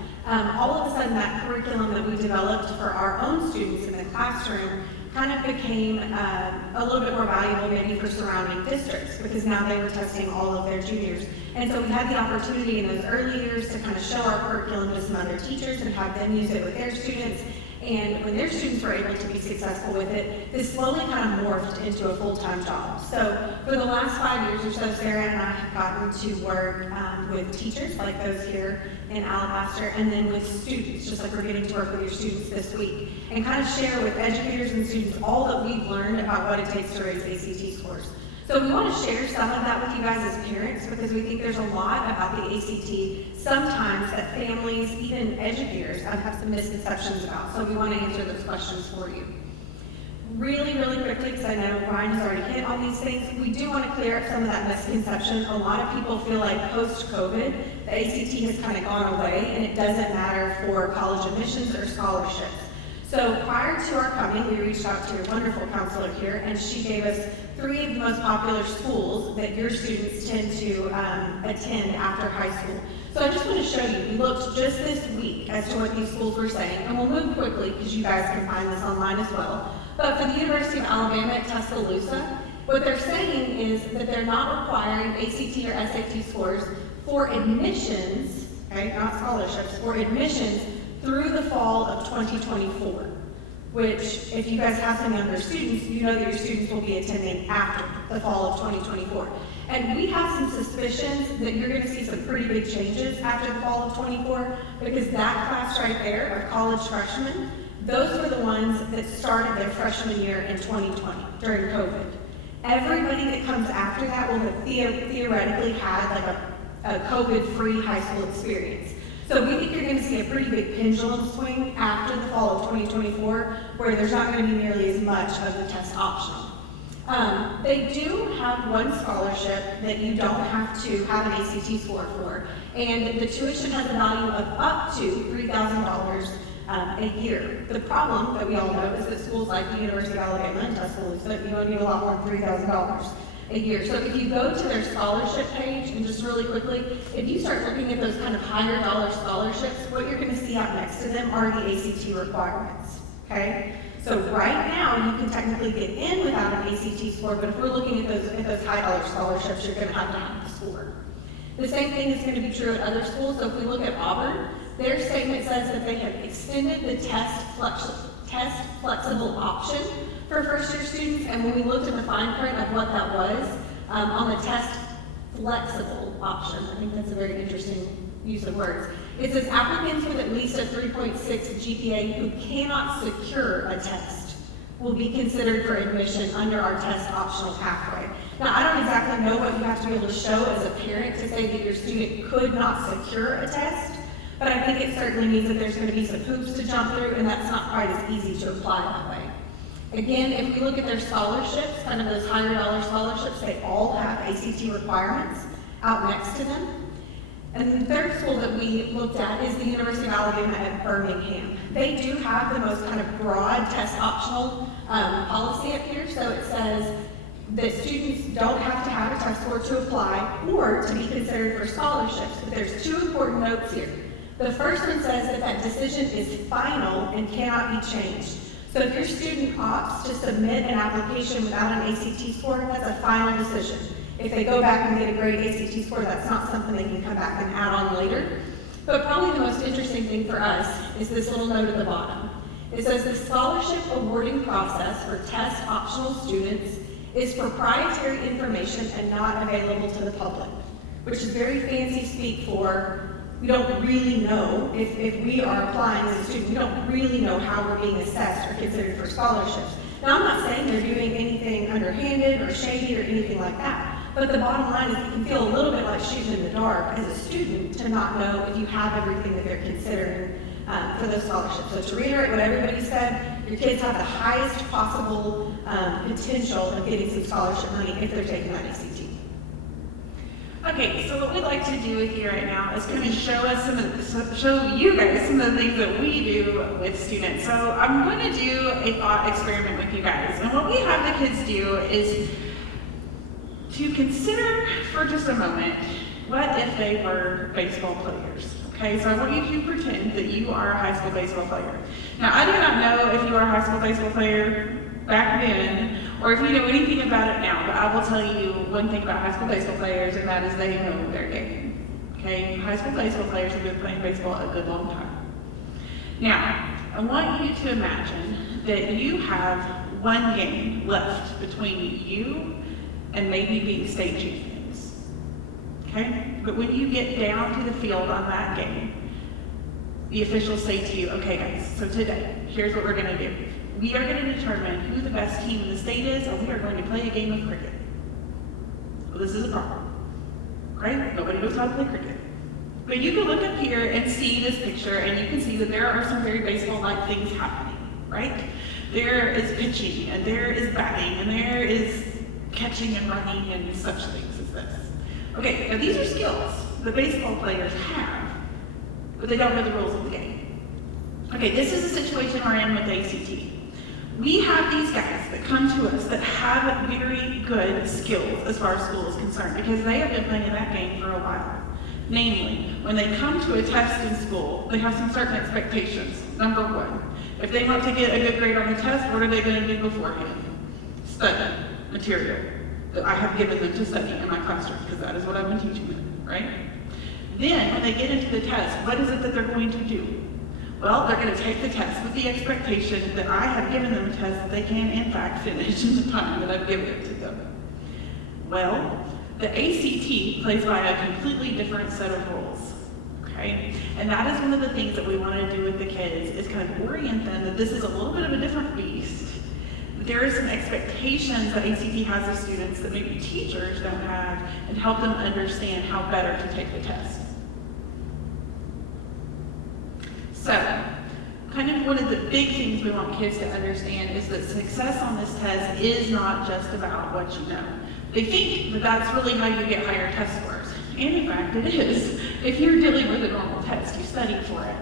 All of a sudden, that curriculum that we developed for our own students in the classroom kind of became a little bit more valuable maybe for surrounding districts, because now they were testing all of their juniors. And so we had the opportunity in those early years to kind of show our curriculum to some other teachers and have them use it with their students. And when their students were able to be successful with it, this slowly kind of morphed into a full-time job. So for the last 5 years or so, Sarah and I have gotten to work with teachers like those here in Alabaster, and then with students, just like we're getting to work with your students this week, and kind of share with educators and students all that we've learned about what it takes to raise ACT scores. So we want to share some of that with you guys as parents because we think there's a lot about the ACT sometimes that families, even educators, have some misconceptions about. So we want to answer those questions for you. Really, really quickly, because I know Ryan has already hit on these things, we do want to clear up some of that misconception. A lot of people feel like post-COVID, the ACT has kind of gone away and it doesn't matter for college admissions or scholarships. So prior to our coming, we reached out to your wonderful counselor here, and she gave us 3 of the most popular schools that your students tend to attend after high school. So I just want to show you, we looked just this week as to what these schools were saying, and we'll move quickly because you guys can find this online as well. But for the University of Alabama at Tuscaloosa, what they're saying is that they're not requiring ACT or SAT scores for admissions, okay, not scholarships, for admissions through the fall of 2024, which if you guys have some younger students, you know that your students will be attending after the fall of 2024. And we have some suspicions that you're gonna see some pretty big changes after the fall of 24 because that class right there of college freshmen, those were the ones that started their freshman year in 2020 during COVID. Everybody that comes after that will have theoretically had like a COVID-free high school experience. So we think you're going to see a pretty big pendulum swing after the fall of 2024, where there's not going to be nearly as much of the test optional. They do have one scholarship that you don't have to have an ACT score for, and the tuition has a value of up to $3,000 a year. The problem that we all know is that schools like the University of Alabama and Tuscaloosa, you don't need a lot more than $3,000 a year. So if you go to their scholarship page, and just really quickly, if you start looking at those kind of higher dollar scholarships, what you're going to see out next to them are the ACT requirements, okay? So right now, you can technically get in without an ACT score, but if we're looking at those high dollar scholarships, you're going to have the score. The same thing is going to be true at other schools. So if we look at Auburn, their statement says that they have extended the test flexible option for first-year students, and when we looked at the fine print of what that was, on the test flexible option, I think that's a very interesting use of words, it says applicants with at least a 3.6 GPA who cannot secure a test will be considered for admission under our test optional pathway. Now, I don't exactly know what you have to be able to show as a parent to say that your student could not secure a test, but I think it certainly means that there's going to be some hoops to jump through, and that's not quite as easy to apply that way. Again, if we look at their scholarships, kind of those higher dollar scholarships, they all have ACT requirements out next to them. And the third school that we looked at is the University of Alabama at Birmingham. They do have the most kind of broad test optional policy up here, so it says that students don't have to have a test score to apply or to be considered for scholarships, but there's 2 important notes here. The first one says that that decision is final and cannot be changed. So if your student opts to submit an application without an ACT score, that's a final decision. If they go back and get a great ACT score, that's not something they can come back and add on later. But probably the most interesting thing for us is this little note at the bottom. It says the scholarship awarding process for test optional students is proprietary information and not available to the public, which is very fancy speak for we don't really know if we are applying as a student, we don't really know how we're being assessed or considered for scholarships. Now, I'm not saying they're doing anything underhanded or shady or anything like that, but the bottom line is it can feel a little bit like shooting in the dark as a student to not know if you have everything that they're considering for those scholarships. So to reiterate what everybody said, your kids have the highest possible potential of getting some scholarship money if they're taking that ACT. Okay, so what we'd like to do with you right now is kind of show you guys some of the things that we do with students. So I'm going to do a thought experiment with you guys. And what we have the kids do is to consider for just a moment, what if they were baseball players? Okay, so I want you to pretend that you are a high school baseball player. Now, I do not know if you are a high school baseball player back then, or if you know anything about it now, but I will tell you one thing about high school baseball players, and that is they know their game. Okay, high school baseball players have been playing baseball a good long time. Now, I want you to imagine that you have one game left between you and maybe being state champions. Okay, but when you get down to the field on that game, the officials say to you, okay guys, so today, here's what we're gonna do. We are going to determine who the best team in the state is, and we are going to play a game of cricket. Well, this is a problem, right? Nobody knows how to play cricket. But you can look up here and see this picture, and you can see that there are some very baseball-like things happening, right? There is pitching, and there is batting, and there is catching and running, and such things as this. Okay, now these are skills that baseball players have, but they don't know the rules of the game. Okay, this is a situation we're in with ACT. We have these guys that come to us that have very good skills as far as school is concerned, because they have been playing that game for a while. Namely, when they come to a test in school, they have some certain expectations. Number one, if they want to get a good grade on the test, what are they going to do beforehand? Study material that I have given them to study in my classroom, because that is what I've been teaching them, right? Then, when they get into the test, what is it that they're going to do? Well, they're going to take the test with the expectation that I have given them a test that they can, in fact, finish in the time that I've given it to them. Well, the ACT plays by a completely different set of rules, okay? And that is one of the things that we want to do with the kids, is kind of orient them that this is a little bit of a different beast. There are some expectations that ACT has of students that maybe teachers don't have, and help them understand how better to take the test. So, kind of one of the big things we want kids to understand is that success on this test is not just about what you know. They think that that's really how you get higher test scores. And in fact, it is. If you're dealing with a normal test, you study for it.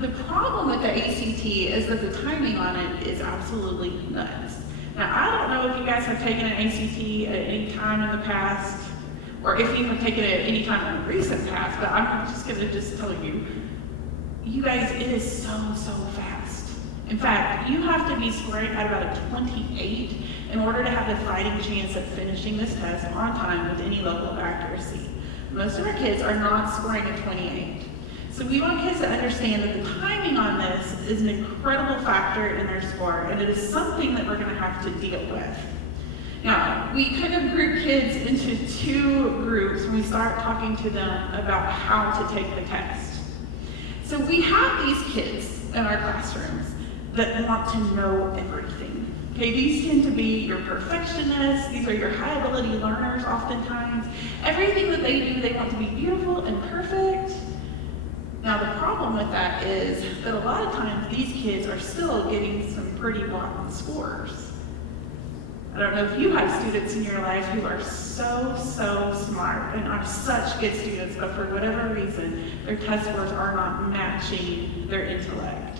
The problem with the ACT is that the timing on it is absolutely nuts. Now, I don't know if you guys have taken an ACT at any time in the past, or if you have taken it at any time in the recent past, but I'm just going to tell you, you guys, it is so fast. In fact, you have to be scoring at about a 28 in order to have a fighting chance at finishing this test on time with any level of accuracy. Most of our kids are not scoring a 28. So we want kids to understand that the timing on this is an incredible factor in their score, and it is something that we're going to have to deal with. Now, we kind of group kids into two groups when we start talking to them about how to take the test. So we have these kids in our classrooms that want to know everything. Okay, these tend to be your perfectionists. These are your high ability learners oftentimes. Everything that they do, they want to be beautiful and perfect. Now the problem with that is that a lot of times these kids are still getting some pretty rotten scores. I don't know if you have students in your life who are so smart and are such good students, but for whatever reason, their test scores are not matching their intellect.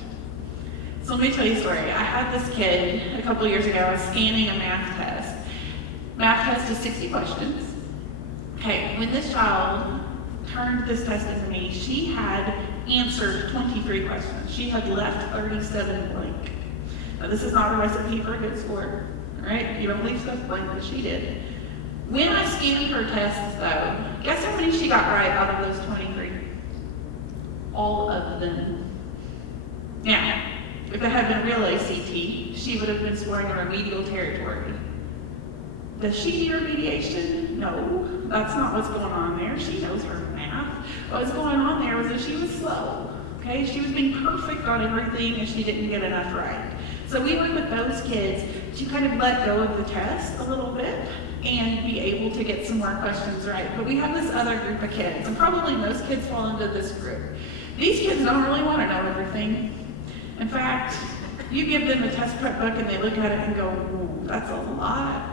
So let me tell you a story. I had this kid a couple years ago. I was scanning a math test. Math test is 60 questions. Okay, when this child turned this test into me, she had answered 23 questions. She had left 37 blank. Now this is not a recipe for a good score, all right? You don't leave stuff blank, but she did. When I scanned her tests though, guess how many she got right out of those 23? All of them. Now, if it had been real ACT, she would have been scoring in remedial territory. Does she need remediation? No, that's not what's going on there. She knows her math. What was going on there was that she was slow. Okay, she was being perfect on everything and she didn't get enough right. So we work with those kids to kind of let go of the test a little bit and be able to get some more questions right. But we have this other group of kids, and probably most kids fall into this group. These kids don't really want to know everything. In fact, you give them a test prep book and they look at it and go, ooh, that's a lot.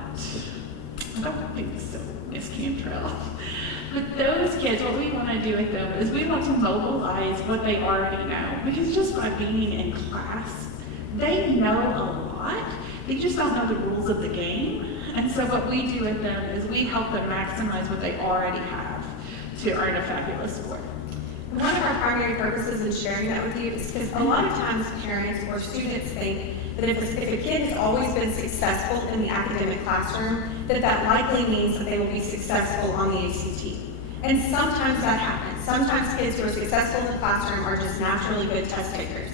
I don't think so, Miss Cantrell. But those kids, what we want to do with them is we want to mobilize what they already know. Because just by being in class, they know a lot. They just don't know the rules of the game. And so what we do with them is we help them maximize what they already have to earn a fabulous score. One of our primary purposes in sharing that with you is because a lot of times parents or students think that if a kid has always been successful in the academic classroom, that likely means that they will be successful on the ACT. And sometimes that happens. Sometimes kids who are successful in the classroom are just naturally good test takers.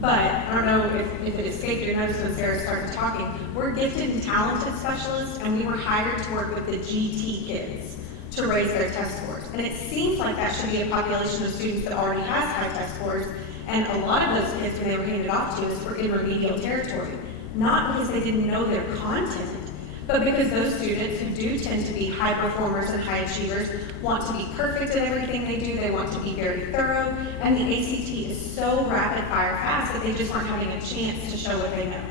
But I don't know if it escaped your notice when Sarah started talking, we're gifted and talented specialists, and we were hired to work with the GT kids to raise their test scores. And it seems like that should be a population of students that already has high test scores, and a lot of those kids, when they were handed off to us, were in remedial territory. Not because they didn't know their content, but because those students who do tend to be high performers and high achievers want to be perfect at everything they do, they want to be very thorough, and the ACT is so rapid fire fast that they just aren't having a chance to show what they know.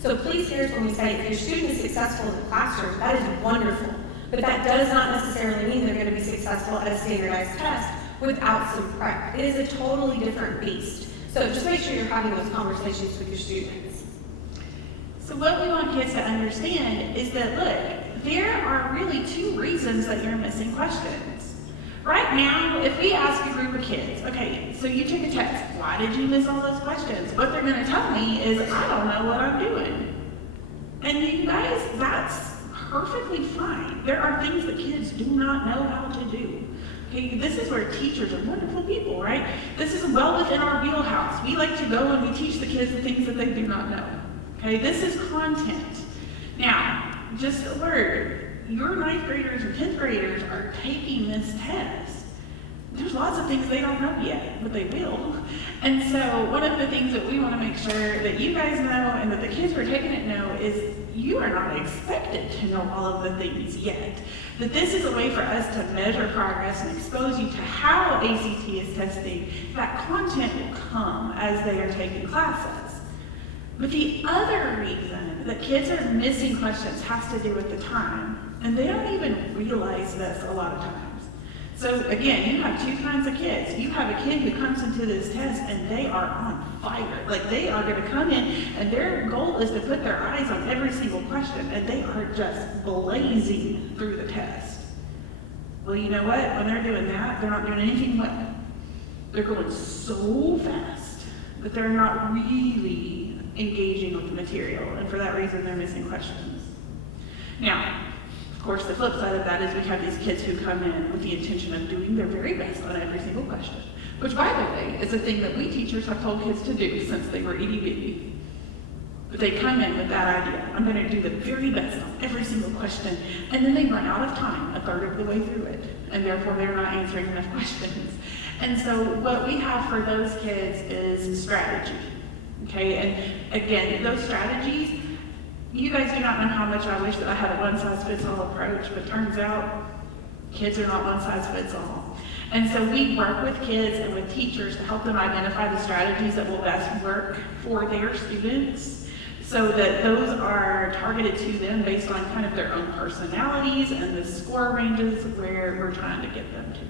So please hear us when we say if your student is successful in the classroom, that is wonderful, but that does not necessarily mean they're going to be successful at a standardized test without some prep. It is a totally different beast. So just make sure you're having those conversations with your students. So what we want kids to understand is that, look, there are really 2 reasons that you're missing questions. Right now, if we ask a group of kids, okay, so you took a test, why did you miss all those questions? What they're gonna tell me is, I don't know what I'm doing. And you guys, that's perfectly fine. There are things that kids do not know how to do. Okay, this is where teachers are wonderful people, right? This is well within our wheelhouse. We like to go and we teach the kids the things that they do not know. Okay, this is content. Now, just a word, your 9th graders and 10th graders are taking this test. There's lots of things they don't know yet, but they will. And so one of the things that we want to make sure that you guys know and that the kids who are taking it know is you are not expected to know all of the things yet. That this is a way for us to measure progress and expose you to how ACT is testing. That content will come as they are taking classes. But the other reason that kids are missing questions has to do with the time. And they don't even realize this a lot of times. So again, you have 2 kinds of kids. You have a kid who comes into this test and they are on fire. Like they are gonna come in and their goal is to put their eyes on every single question and they are just blazing through the test. Well, you know what? When they're doing that, they're not doing anything well. They're going so fast that they're not really engaging with the material, and for that reason, they're missing questions. Now, of course, the flip side of that is we have these kids who come in with the intention of doing their very best on every single question, which, by the way, is a thing that we teachers have told kids to do since they were itty bitty. But they come in with that idea, I'm going to do the very best on every single question, and then they run out of time a third of the way through it, and therefore they're not answering enough questions. And so what we have for those kids is strategy. Okay, and again, those strategies, you guys do not know how much I wish that I had a one-size-fits-all approach, but turns out kids are not one-size-fits-all. And so we work with kids and with teachers to help them identify the strategies that will best work for their students so that those are targeted to them based on kind of their own personalities and the score ranges where we're trying to get them to.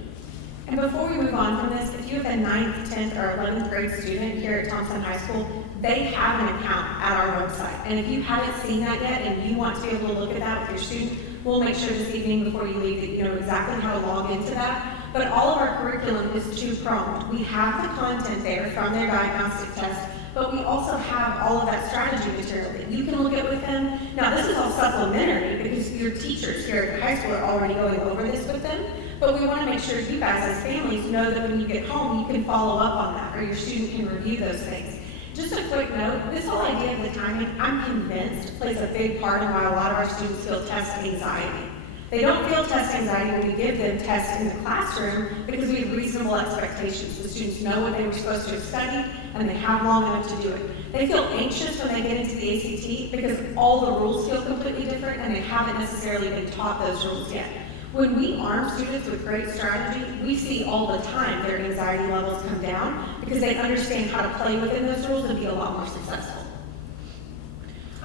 And before we move on from this, if you have a 9th, 10th, or 11th grade student here at Thompson High School, they have an account at our website. And if you haven't seen that yet and you want to be able to look at that with your student, we'll make sure this evening before you leave that you know exactly how to log into that. But all of our curriculum is 2-pronged. We have the content there from their diagnostic test, but we also have all of that strategy material that you can look at with them. Now, this is all supplementary because your teachers here at the high school are already going over this with them. But we want to make sure you guys as families know that when you get home, you can follow up on that, or your student can review those things. Just a quick note, this whole idea of the timing, I'm convinced, plays a big part in why a lot of our students feel test anxiety. They don't feel test anxiety when we give them tests in the classroom because we have reasonable expectations. The students know what they were supposed to have studied, and they have long enough to do it. They feel anxious when they get into the ACT because all the rules feel completely different, and they haven't necessarily been taught those rules yet. When we arm students with great strategy, we see all the time their anxiety levels come down because they understand how to play within those rules and be a lot more successful.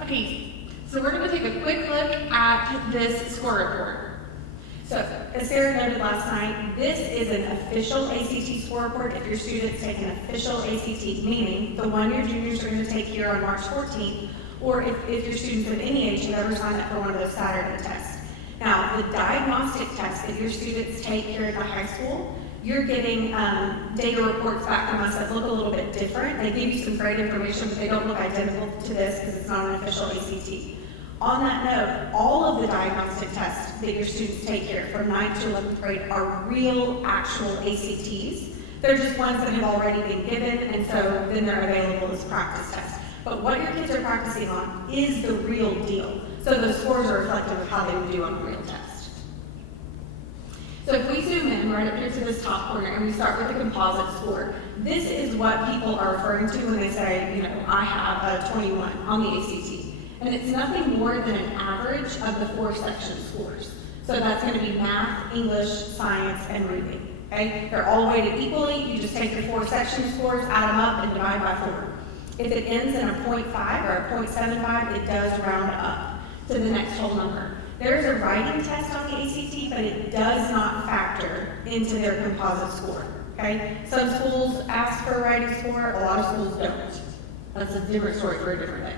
Okay, so we're going to take a quick look at this score report. So, as Sarah noted last night, this is an official ACT score report if your students take an official ACT, meaning the one your juniors are going to take here on March 14th, or if your students of any age have ever signed up for one of those Saturday tests. Now, the diagnostic tests that your students take here at the high school, you're getting data reports back from us that look a little bit different. They give you some great information, but they don't look identical to this because it's not an official ACT. On that note, all of the diagnostic tests that your students take here from 9th to 11th grade are real, actual ACTs. They're just ones that have already been given, and so then they're available as practice tests. But what your kids are practicing on is the real deal. So those scores are reflective of how they would do on a real test. So if we zoom in right up here to this top corner and we start with the composite score, this is what people are referring to when they say, you know, I have a 21 on the ACT. And it's nothing more than an average of the 4 section scores. So that's going to be math, English, science, and reading. Okay? They're all weighted equally. You just take the 4 section scores, add them up, and divide by 4. If it ends in a 0.5 or a 0.75, it does round up to the next whole number. There's a writing test on the ACT, but it does not factor into their composite score. Okay? Some schools ask for a writing score, a lot of schools don't. That's a different story for a different day.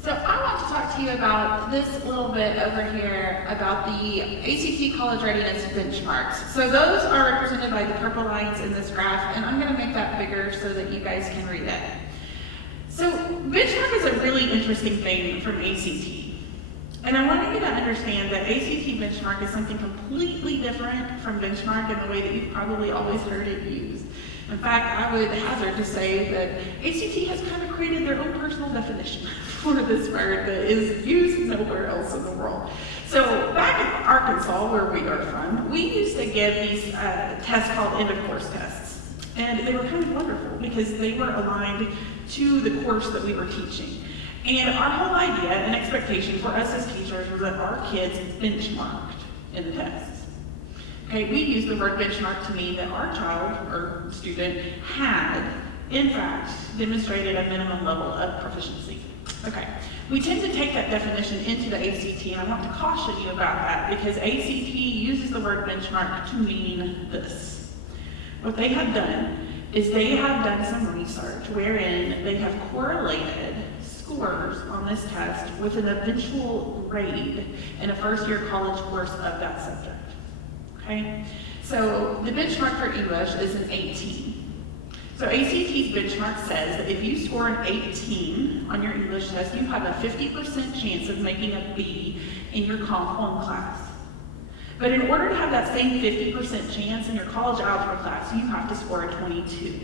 So I want to talk to you about this little bit over here about the ACT College Readiness benchmarks. So those are represented by the purple lines in this graph, and I'm going to make that bigger so that you guys can read it. So benchmark is a really interesting thing from ACT. And I want you to understand that ACT benchmark is something completely different from benchmark in the way that you've probably always heard it used. In fact, I would hazard to say that ACT has kind of created their own personal definition for this word that is used nowhere else in the world. So back in Arkansas, where we are from, we used to give these tests called end-of-course tests. And they were kind of wonderful because they were aligned to the course that we were teaching. And our whole idea and expectation for us as teachers was that our kids benchmarked in the tests. Okay, we use the word benchmark to mean that our child or student had, in fact, demonstrated a minimum level of proficiency. Okay, we tend to take that definition into the ACT, and I want to caution you about that because ACT uses the word benchmark to mean this. What they have done is they have done some research wherein they have correlated scores on this test with an eventual grade in a first-year college course of that subject. Okay, so the benchmark for English is an 18. So ACT's benchmark says that if you score an 18 on your English test, you have a 50% chance of making a B in your Comp 1 class. But in order to have that same 50% chance in your college algebra class, you have to score a 22.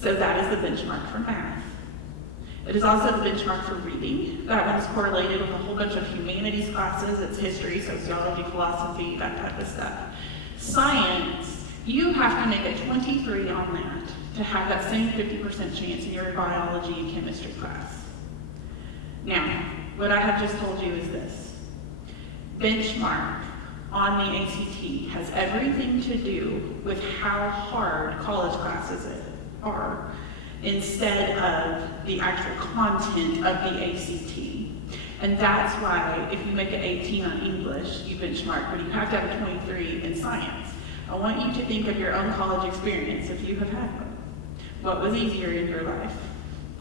So that is the benchmark for math. It is also the benchmark for reading. That one is correlated with a whole bunch of humanities classes. It's history, sociology, philosophy, that type of stuff. Science, you have to make a 23 on that to have that same 50% chance in your biology and chemistry class. Now, what I have just told you is this. Benchmark on the ACT has everything to do with how hard college classes are instead of the actual content of the ACT. And that's why if you make an 18 on English, you benchmark, but you have to have a 23 in science. I want you to think of your own college experience if you have had one. What was easier in your life?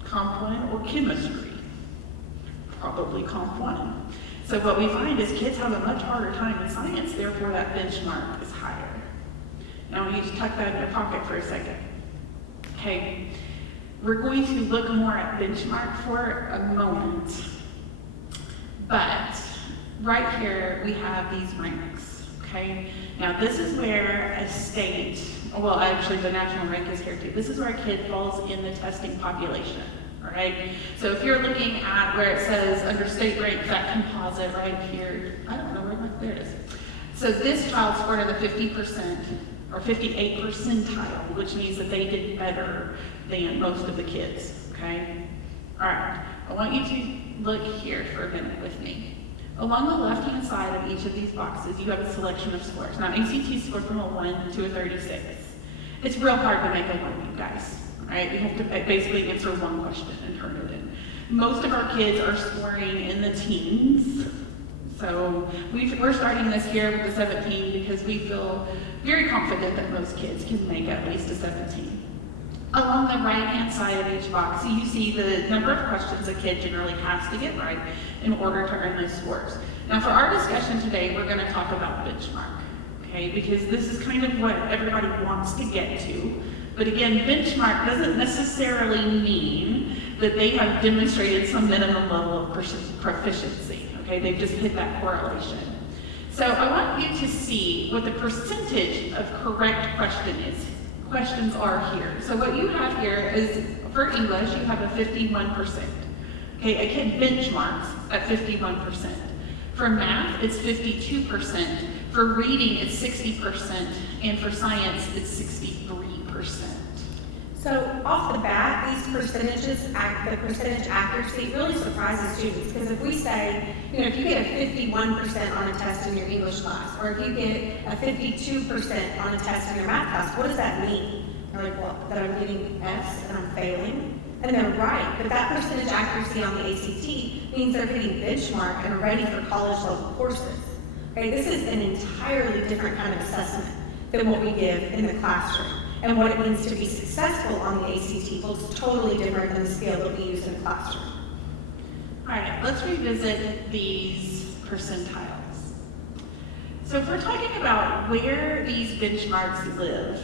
Comp 1 or chemistry? Probably Comp 1. So what we find is kids have a much harder time in science, therefore that benchmark is higher. Now I want you to tuck that in your pocket for a second. Okay, we're going to look more at benchmark for a moment. But right here we have these ranks, okay? Now this is where a state, well actually the national rank is here too. This is where a kid falls in the testing population. All right, so if you're looking at where it says under state rank, that composite right here, I don't know where, there it is. So this child scored in the 50% or 58th percentile, which means that they did better than most of the kids, okay? All right, I want you to look here for a minute with me. Along the left-hand side of each of these boxes, you have a selection of scores. Now, ACT scored from a 1 to a 36. It's real hard to make a 1, you guys. Right? You have to basically answer one question and turn it in. Most of our kids are scoring in the teens. So we're starting this year with a 17 because we feel very confident that most kids can make at least a 17. Along the right-hand side of each box, you see the number of questions a kid generally has to get right in order to earn those scores. Now for our discussion today, we're going to talk about benchmark, okay? Because this is kind of what everybody wants to get to. But again, benchmark doesn't necessarily mean that they have demonstrated some minimum level of proficiency, okay? They've just hit that correlation. So I want you to see what the percentage of correct questions are here. So what you have here is, for English, you have a 51%. Okay, a kid benchmarks at 51%. For math, it's 52%. For reading, it's 60%. And for science, it's 63%. So off the bat, these percentages, the percentage accuracy really surprises students, because if we say, if you get a 51% on a test in your English class, or if you get a 52% on a test in your math class, what does that mean? They're like, well, that I'm getting F's and I'm failing? And they're right, but that percentage accuracy on the ACT means they're getting benchmarked and are ready for college level courses. Okay, this is an entirely different kind of assessment than what we give in the classroom. And what it means to be successful on the ACT looks totally different than the scale that we use in the classroom. All right, let's revisit these percentiles. So if we're talking about where these benchmarks live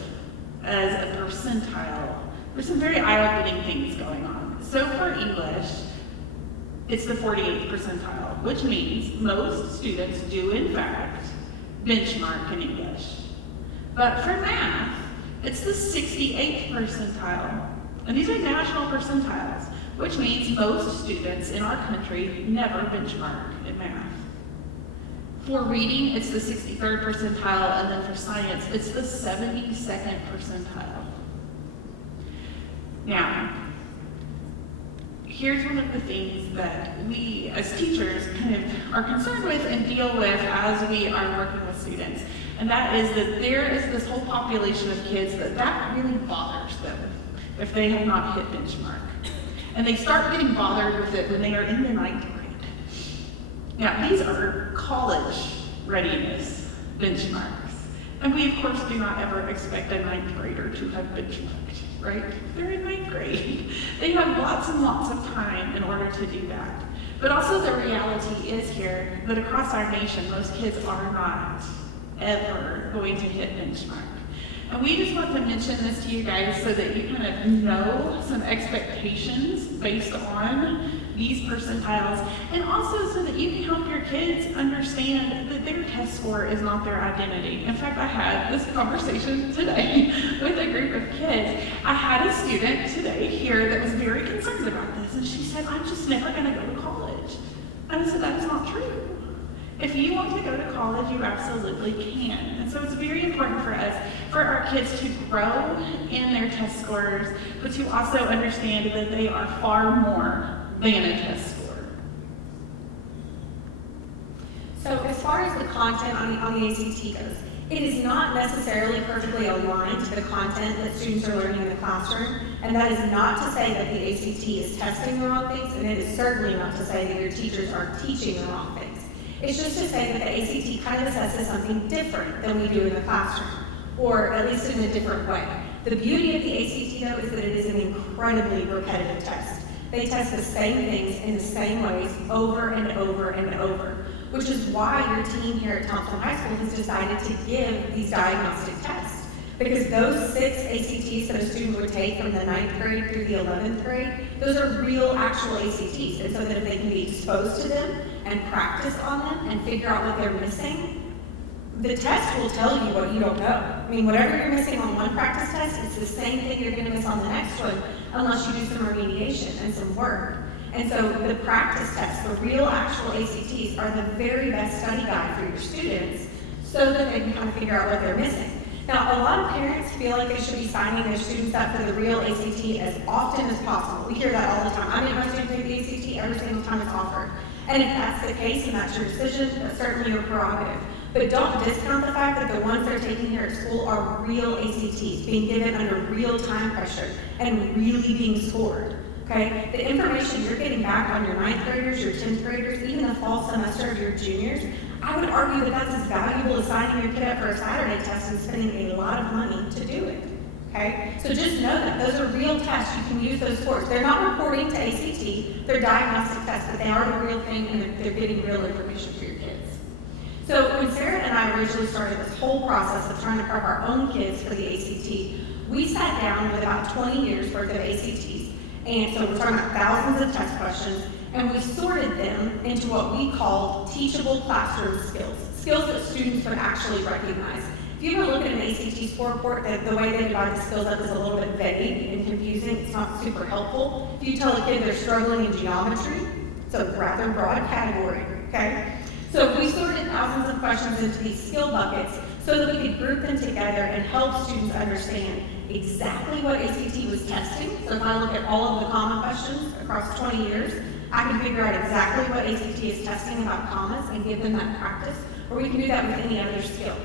as a percentile, there's some very eye-opening things going on. So for English, it's the 48th percentile, which means most students do in fact benchmark in English. But for math, it's the 68th percentile. And these are national percentiles, which means most students in our country never benchmark in math. For reading, it's the 63rd percentile, and then for science, it's the 72nd percentile. Now, here's one of the things that we as teachers kind of are concerned with and deal with as we are working with students. And that is that there is this whole population of kids that really bothers them if they have not hit benchmark. And they start getting bothered with it when they are in the 9th grade. Now, these are college readiness benchmarks. And we, of course, do not ever expect a 9th grader to have benchmarked, right? They're in 9th grade. They have lots and lots of time in order to do that. But also the reality is here that across our nation, most kids are not ever going to hit benchmark. And we just want to mention this to you guys so that you kind of know some expectations based on these percentiles, and also so that you can help your kids understand that their test score is not their identity. In fact, I had this conversation today with a group of kids. I had a student today here that was very concerned about this, and she said, I'm just never going to go to college. And I said, that is not true. If you want to go to college, you absolutely can. And so it's very important for us, for our kids to grow in their test scores, but to also understand that they are far more than a test score. So as far as the content on the ACT goes, it is not necessarily perfectly aligned to the content that students are learning in the classroom, and that is not to say that the ACT is testing the wrong things, and it is certainly not to say that your teachers are teaching the wrong things. It's just to say that the ACT kind of assesses something different than we do in the classroom, or at least in a different way. The beauty of the ACT, though, is that it is an incredibly repetitive test. They test the same things in the same ways over and over and over, which is why your team here at Thompson High School has decided to give these diagnostic tests. Because those 6 ACTs that a student would take from the 9th grade through the 11th grade, those are real, actual ACTs. And so that if they can be exposed to them and practice on them and figure out what they're missing, the test will tell you what you don't know. I mean, whatever you're missing on one practice test, it's the same thing you're going to miss on the next one, unless you do some remediation and some work. And so the practice tests, the real actual ACTs, are the very best study guide for your students so that they can kind of figure out what they're missing. Now, a lot of parents feel like they should be signing their students up for the real ACT as often as possible. We hear that all the time. I make my students take the ACT every single time it's offered. And if that's the case and that's your decision, that's certainly your prerogative. But don't discount the fact that the ones they're taking here at school are real ACTs, being given under real time pressure and really being scored. Okay? The information you're getting back on your 9th graders, your 10th graders, even the fall semester of your juniors, I would argue that that's as valuable as signing your kid up for a Saturday test and spending a lot of money to do it. Okay? So just know that those are real tests. You can use those scores. They're not reporting to ACT. They're diagnostic tests, but they are the real thing, and they're getting real information for your kids. So when Sarah and I originally started this whole process of trying to prep our own kids for the ACT, we sat down with about 20 years worth of ACTs. And so we're talking about thousands of test questions, and we sorted them into what we call teachable classroom skills, skills that students would actually recognize. If you ever look at an ACT score report, the way they divide the skills up is a little bit vague and confusing. It's not super helpful. If you tell a kid they're struggling in geometry, it's a rather broad category, okay? So we sorted thousands of questions into these skill buckets so that we could group them together and help students understand exactly what ACT was testing. So if I look at all of the comma questions across 20 years, I can figure out exactly what ACT is testing about commas and give them that practice, or we can do that with any other skill.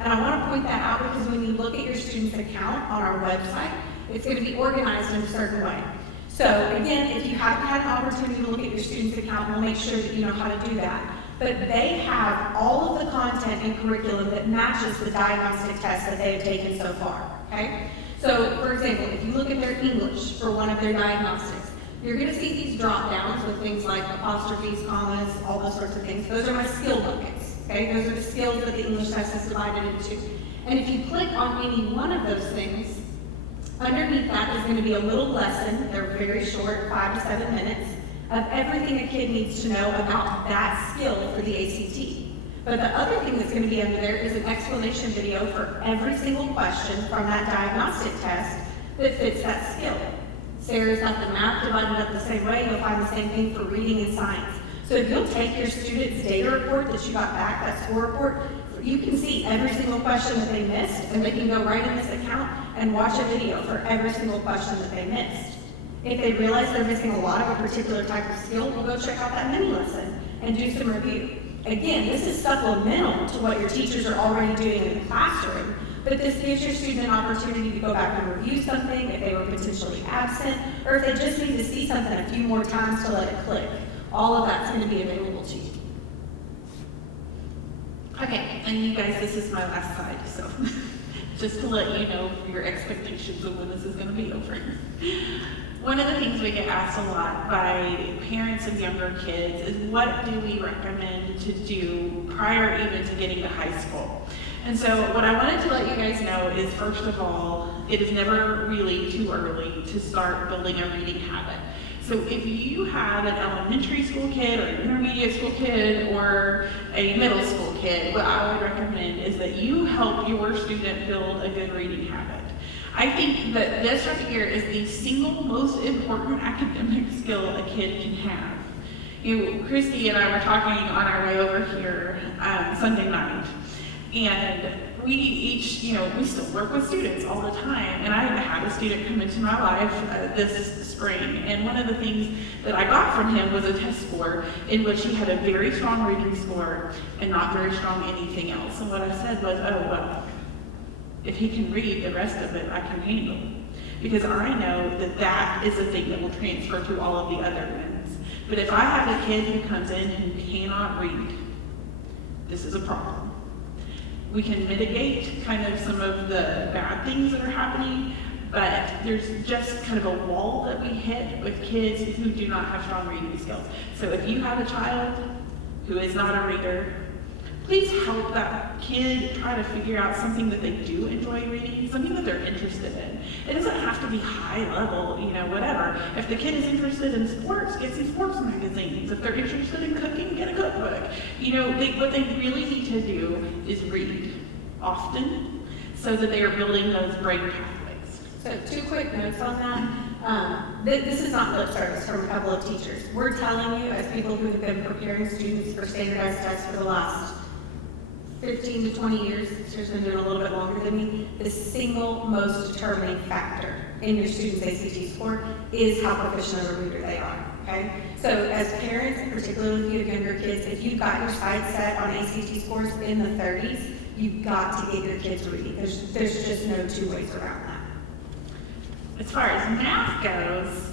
And I want to point that out because when you look at your student's account on our website, it's going to be organized in a certain way. So again, if you haven't had an opportunity to look at your student's account, we'll make sure that you know how to do that. But they have all of the content and curriculum that matches the diagnostic tests that they have taken so far, okay? So for example, if you look at their English for one of their diagnostics, you're going to see these drop downs with things like apostrophes, commas, all those sorts of things. Those are my skill buckets, okay? Those are the skills that the English test is divided into. And if you click on any one of those things, underneath that is going to be a little lesson. They're very short, 5 to 7 minutes, of everything a kid needs to know about that skill for the ACT. But the other thing that's going to be under there is an explanation video for every single question from that diagnostic test that fits that skill. Sarah's got the math divided up the same way. You'll find the same thing for reading and science. So if you'll take your student's data report that you got back, that score report, you can see every single question that they missed, and they can go right in this account and watch a video for every single question that they missed. If they realize they're missing a lot of a particular type of skill, we'll go check out that mini lesson and do some review. Again, this is supplemental to what your teachers are already doing in the classroom, but this gives your student an opportunity to go back and review something if they were potentially absent, or if they just need to see something a few more times to let it click. All of that's going to be available to you. Okay, and you guys, this is my last slide, so just to let you know your expectations of when this is going to be over. One of the things we get asked a lot by parents of younger kids is what do we recommend to do prior even to getting to high school? And so what I wanted to let you guys know is, first of all, it is never really too early to start building a reading habit. So if you have an elementary school kid or an intermediate school kid or a middle school kid, what I would recommend is that you help your student build a good reading habit. I think that this right here is the single most important academic skill a kid can have. Christy and I were talking on our way over here Sunday night, and we each, we still work with students all the time, and I had a student come into my life this spring, and one of the things that I got from him was a test score in which he had a very strong reading score and not very strong anything else. And what I said was, oh, well, if he can read the rest of it, I can handle. Because I know that that is the thing that will transfer to all of the other ones. But if I have a kid who comes in who cannot read, this is a problem. We can mitigate kind of some of the bad things that are happening, but there's just kind of a wall that we hit with kids who do not have strong reading skills. So if you have a child who is not a reader, please help that kid try to figure out something that they do enjoy reading, something that they're interested in. It doesn't have to be high level, whatever. If the kid is interested in sports, get some sports magazines. If they're interested in cooking, get a cookbook. What they really need to do is read often so that they are building those brain pathways. So 2 quick notes on that. This is not lip service from a couple of teachers. We're telling you, as people who have been preparing students for standardized tests for the last 15 to 20 years, Sarah's been doing a little bit longer than me, the single most determining factor in your student's ACT score is how proficient of a reader they are, okay? So as parents, particularly if you have younger kids, if you've got your sights set on ACT scores in the 30s, you've got to get your kids reading. There's just no 2 ways around that. As far as math goes,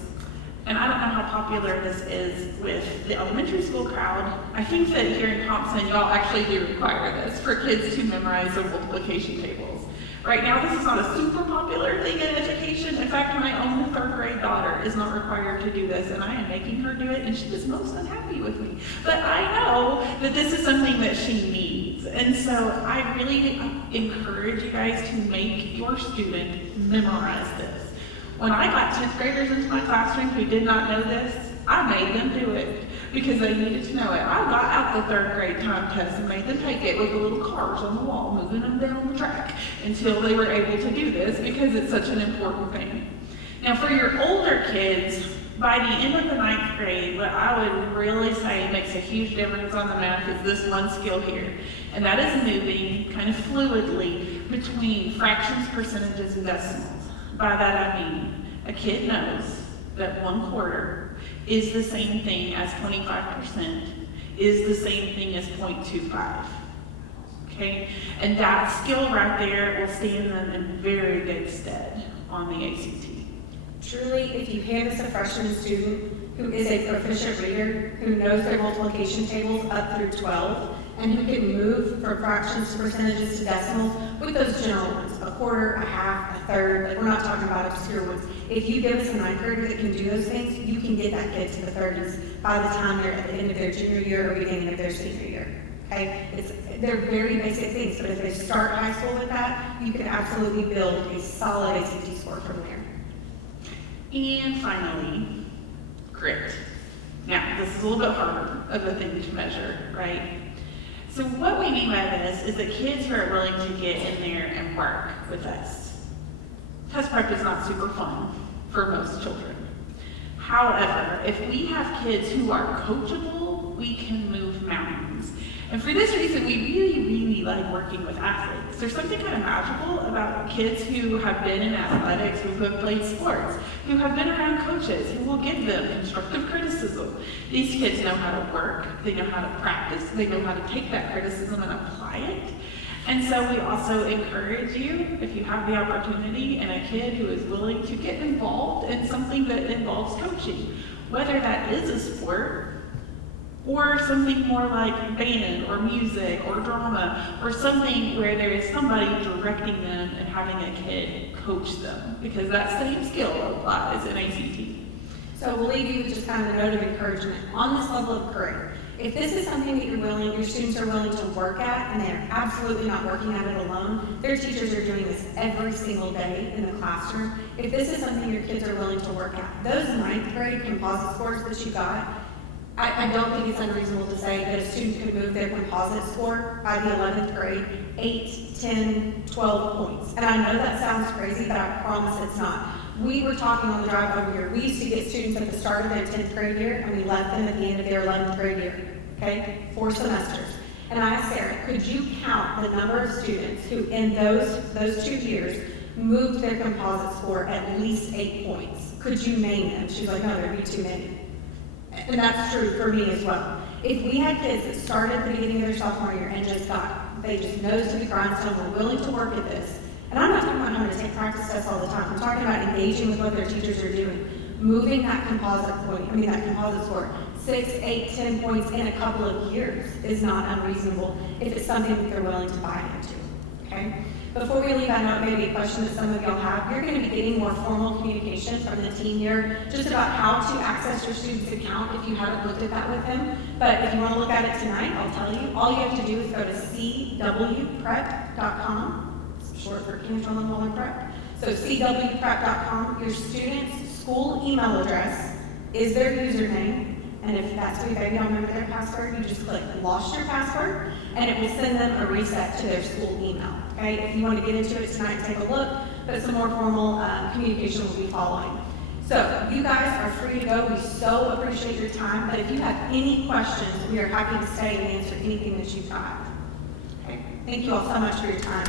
and I don't know how popular this is with the elementary school crowd, I think that here in Thompson, y'all actually do require this for kids to memorize their multiplication tables. Right now, this is not a super popular thing in education. In fact, my own 3rd grade daughter is not required to do this, and I am making her do it, and she is most unhappy with me. But I know that this is something that she needs, and so I really encourage you guys to make your student memorize this. When I got 10th graders into my classroom who did not know this, I made them do it because they needed to know it. I got out the 3rd grade time test and made them take it with the little cars on the wall, moving them down the track until they were able to do this because it's such an important thing. Now for your older kids, by the end of the 9th grade, what I would really say makes a huge difference on the math is this one skill here. And that is moving kind of fluidly between fractions, percentages, and decimals. By that I mean, a kid knows that 1/4 is the same thing as 25%, is the same thing as 0.25. Okay? And that skill right there will stand them in very good stead on the ACT. Truly, if you hand us a freshman student who is a proficient reader, who knows their multiplication tables up through 12, and who can move from fractions to percentages to decimals with those general ones, 1/4, 1/2, 1/3, like we're not talking about obscure ones. If you give us a 9th grader that can do those things, you can get that kid to the 30s by the time they're at the end of their junior year or beginning of their senior year. Okay? They're very basic things, but if they start high school with that, you can absolutely build a solid ACT score from there. And finally, grit. Now, this is a little bit harder of a thing to measure, right? So what we mean by this is that kids who are willing to get in there and work with us. Test prep is not super fun for most children. However, if we have kids who are coachable, we can move mountains. And for this reason, we really like working with athletes. There's something kind of magical about kids who have been in athletics, who have played sports, who have been around coaches, who will give them constructive criticism. These kids know how to work, they know how to practice, they know how to take that criticism and apply it. And so we also encourage you, if you have the opportunity, and a kid who is willing to get involved in something that involves coaching, whether that is a sport, or something more like band or music or drama, or something where there is somebody directing them and having a kid coach them, because that same skill applies in ACT. So we'll leave you with just kind of a note of encouragement on this level of career. If this is something that your students are willing to work at, and they're absolutely not working at it alone, their teachers are doing this every single day in the classroom. If this is something your kids are willing to work at, those 9th grade composite scores that you got, I don't think it's unreasonable to say that a student could move their composite score by the 11th grade 8, 10, 12 points. And I know that sounds crazy, but I promise it's not. We were talking on the drive over here. We used to get students at the start of their 10th grade year, and we left them at the end of their 11th grade year, okay? 4 semesters. And I asked Sarah, could you count the number of students who in those 2 years moved their composite score at least 8 points? Could you name them? She was like, no, there'd be too many. And that's true for me as well. If we had kids that started at the beginning of their sophomore year and they just nose to the grindstone, were willing to work at this, and I'm not talking about having to take practice tests all the time. I'm talking about engaging with what their teachers are doing. Moving that composite score 6, 8, 10 points in a couple of years is not unreasonable if it's something that they're willing to buy into, okay? Before we leave, I know it may be a question that some of y'all have. You're going to be getting more formal communication from the team here just about how to access your student's account if you haven't looked at that with them. But if you want to look at it tonight, I'll tell you. All you have to do is go to cwprep.com, short for Cantrell and Muller Prep. So cwprep.com, your student's school email address is their username. And if that's what maybe I'll remember their password, you just click lost your password, and it will send them a reset to their school email. Okay, if you want to get into it tonight, take a look, but some more formal communication will be following. So you guys are free to go. We so appreciate your time, but if you have any questions, we are happy to stay and answer anything that you've got. Okay, thank you all so much for your time.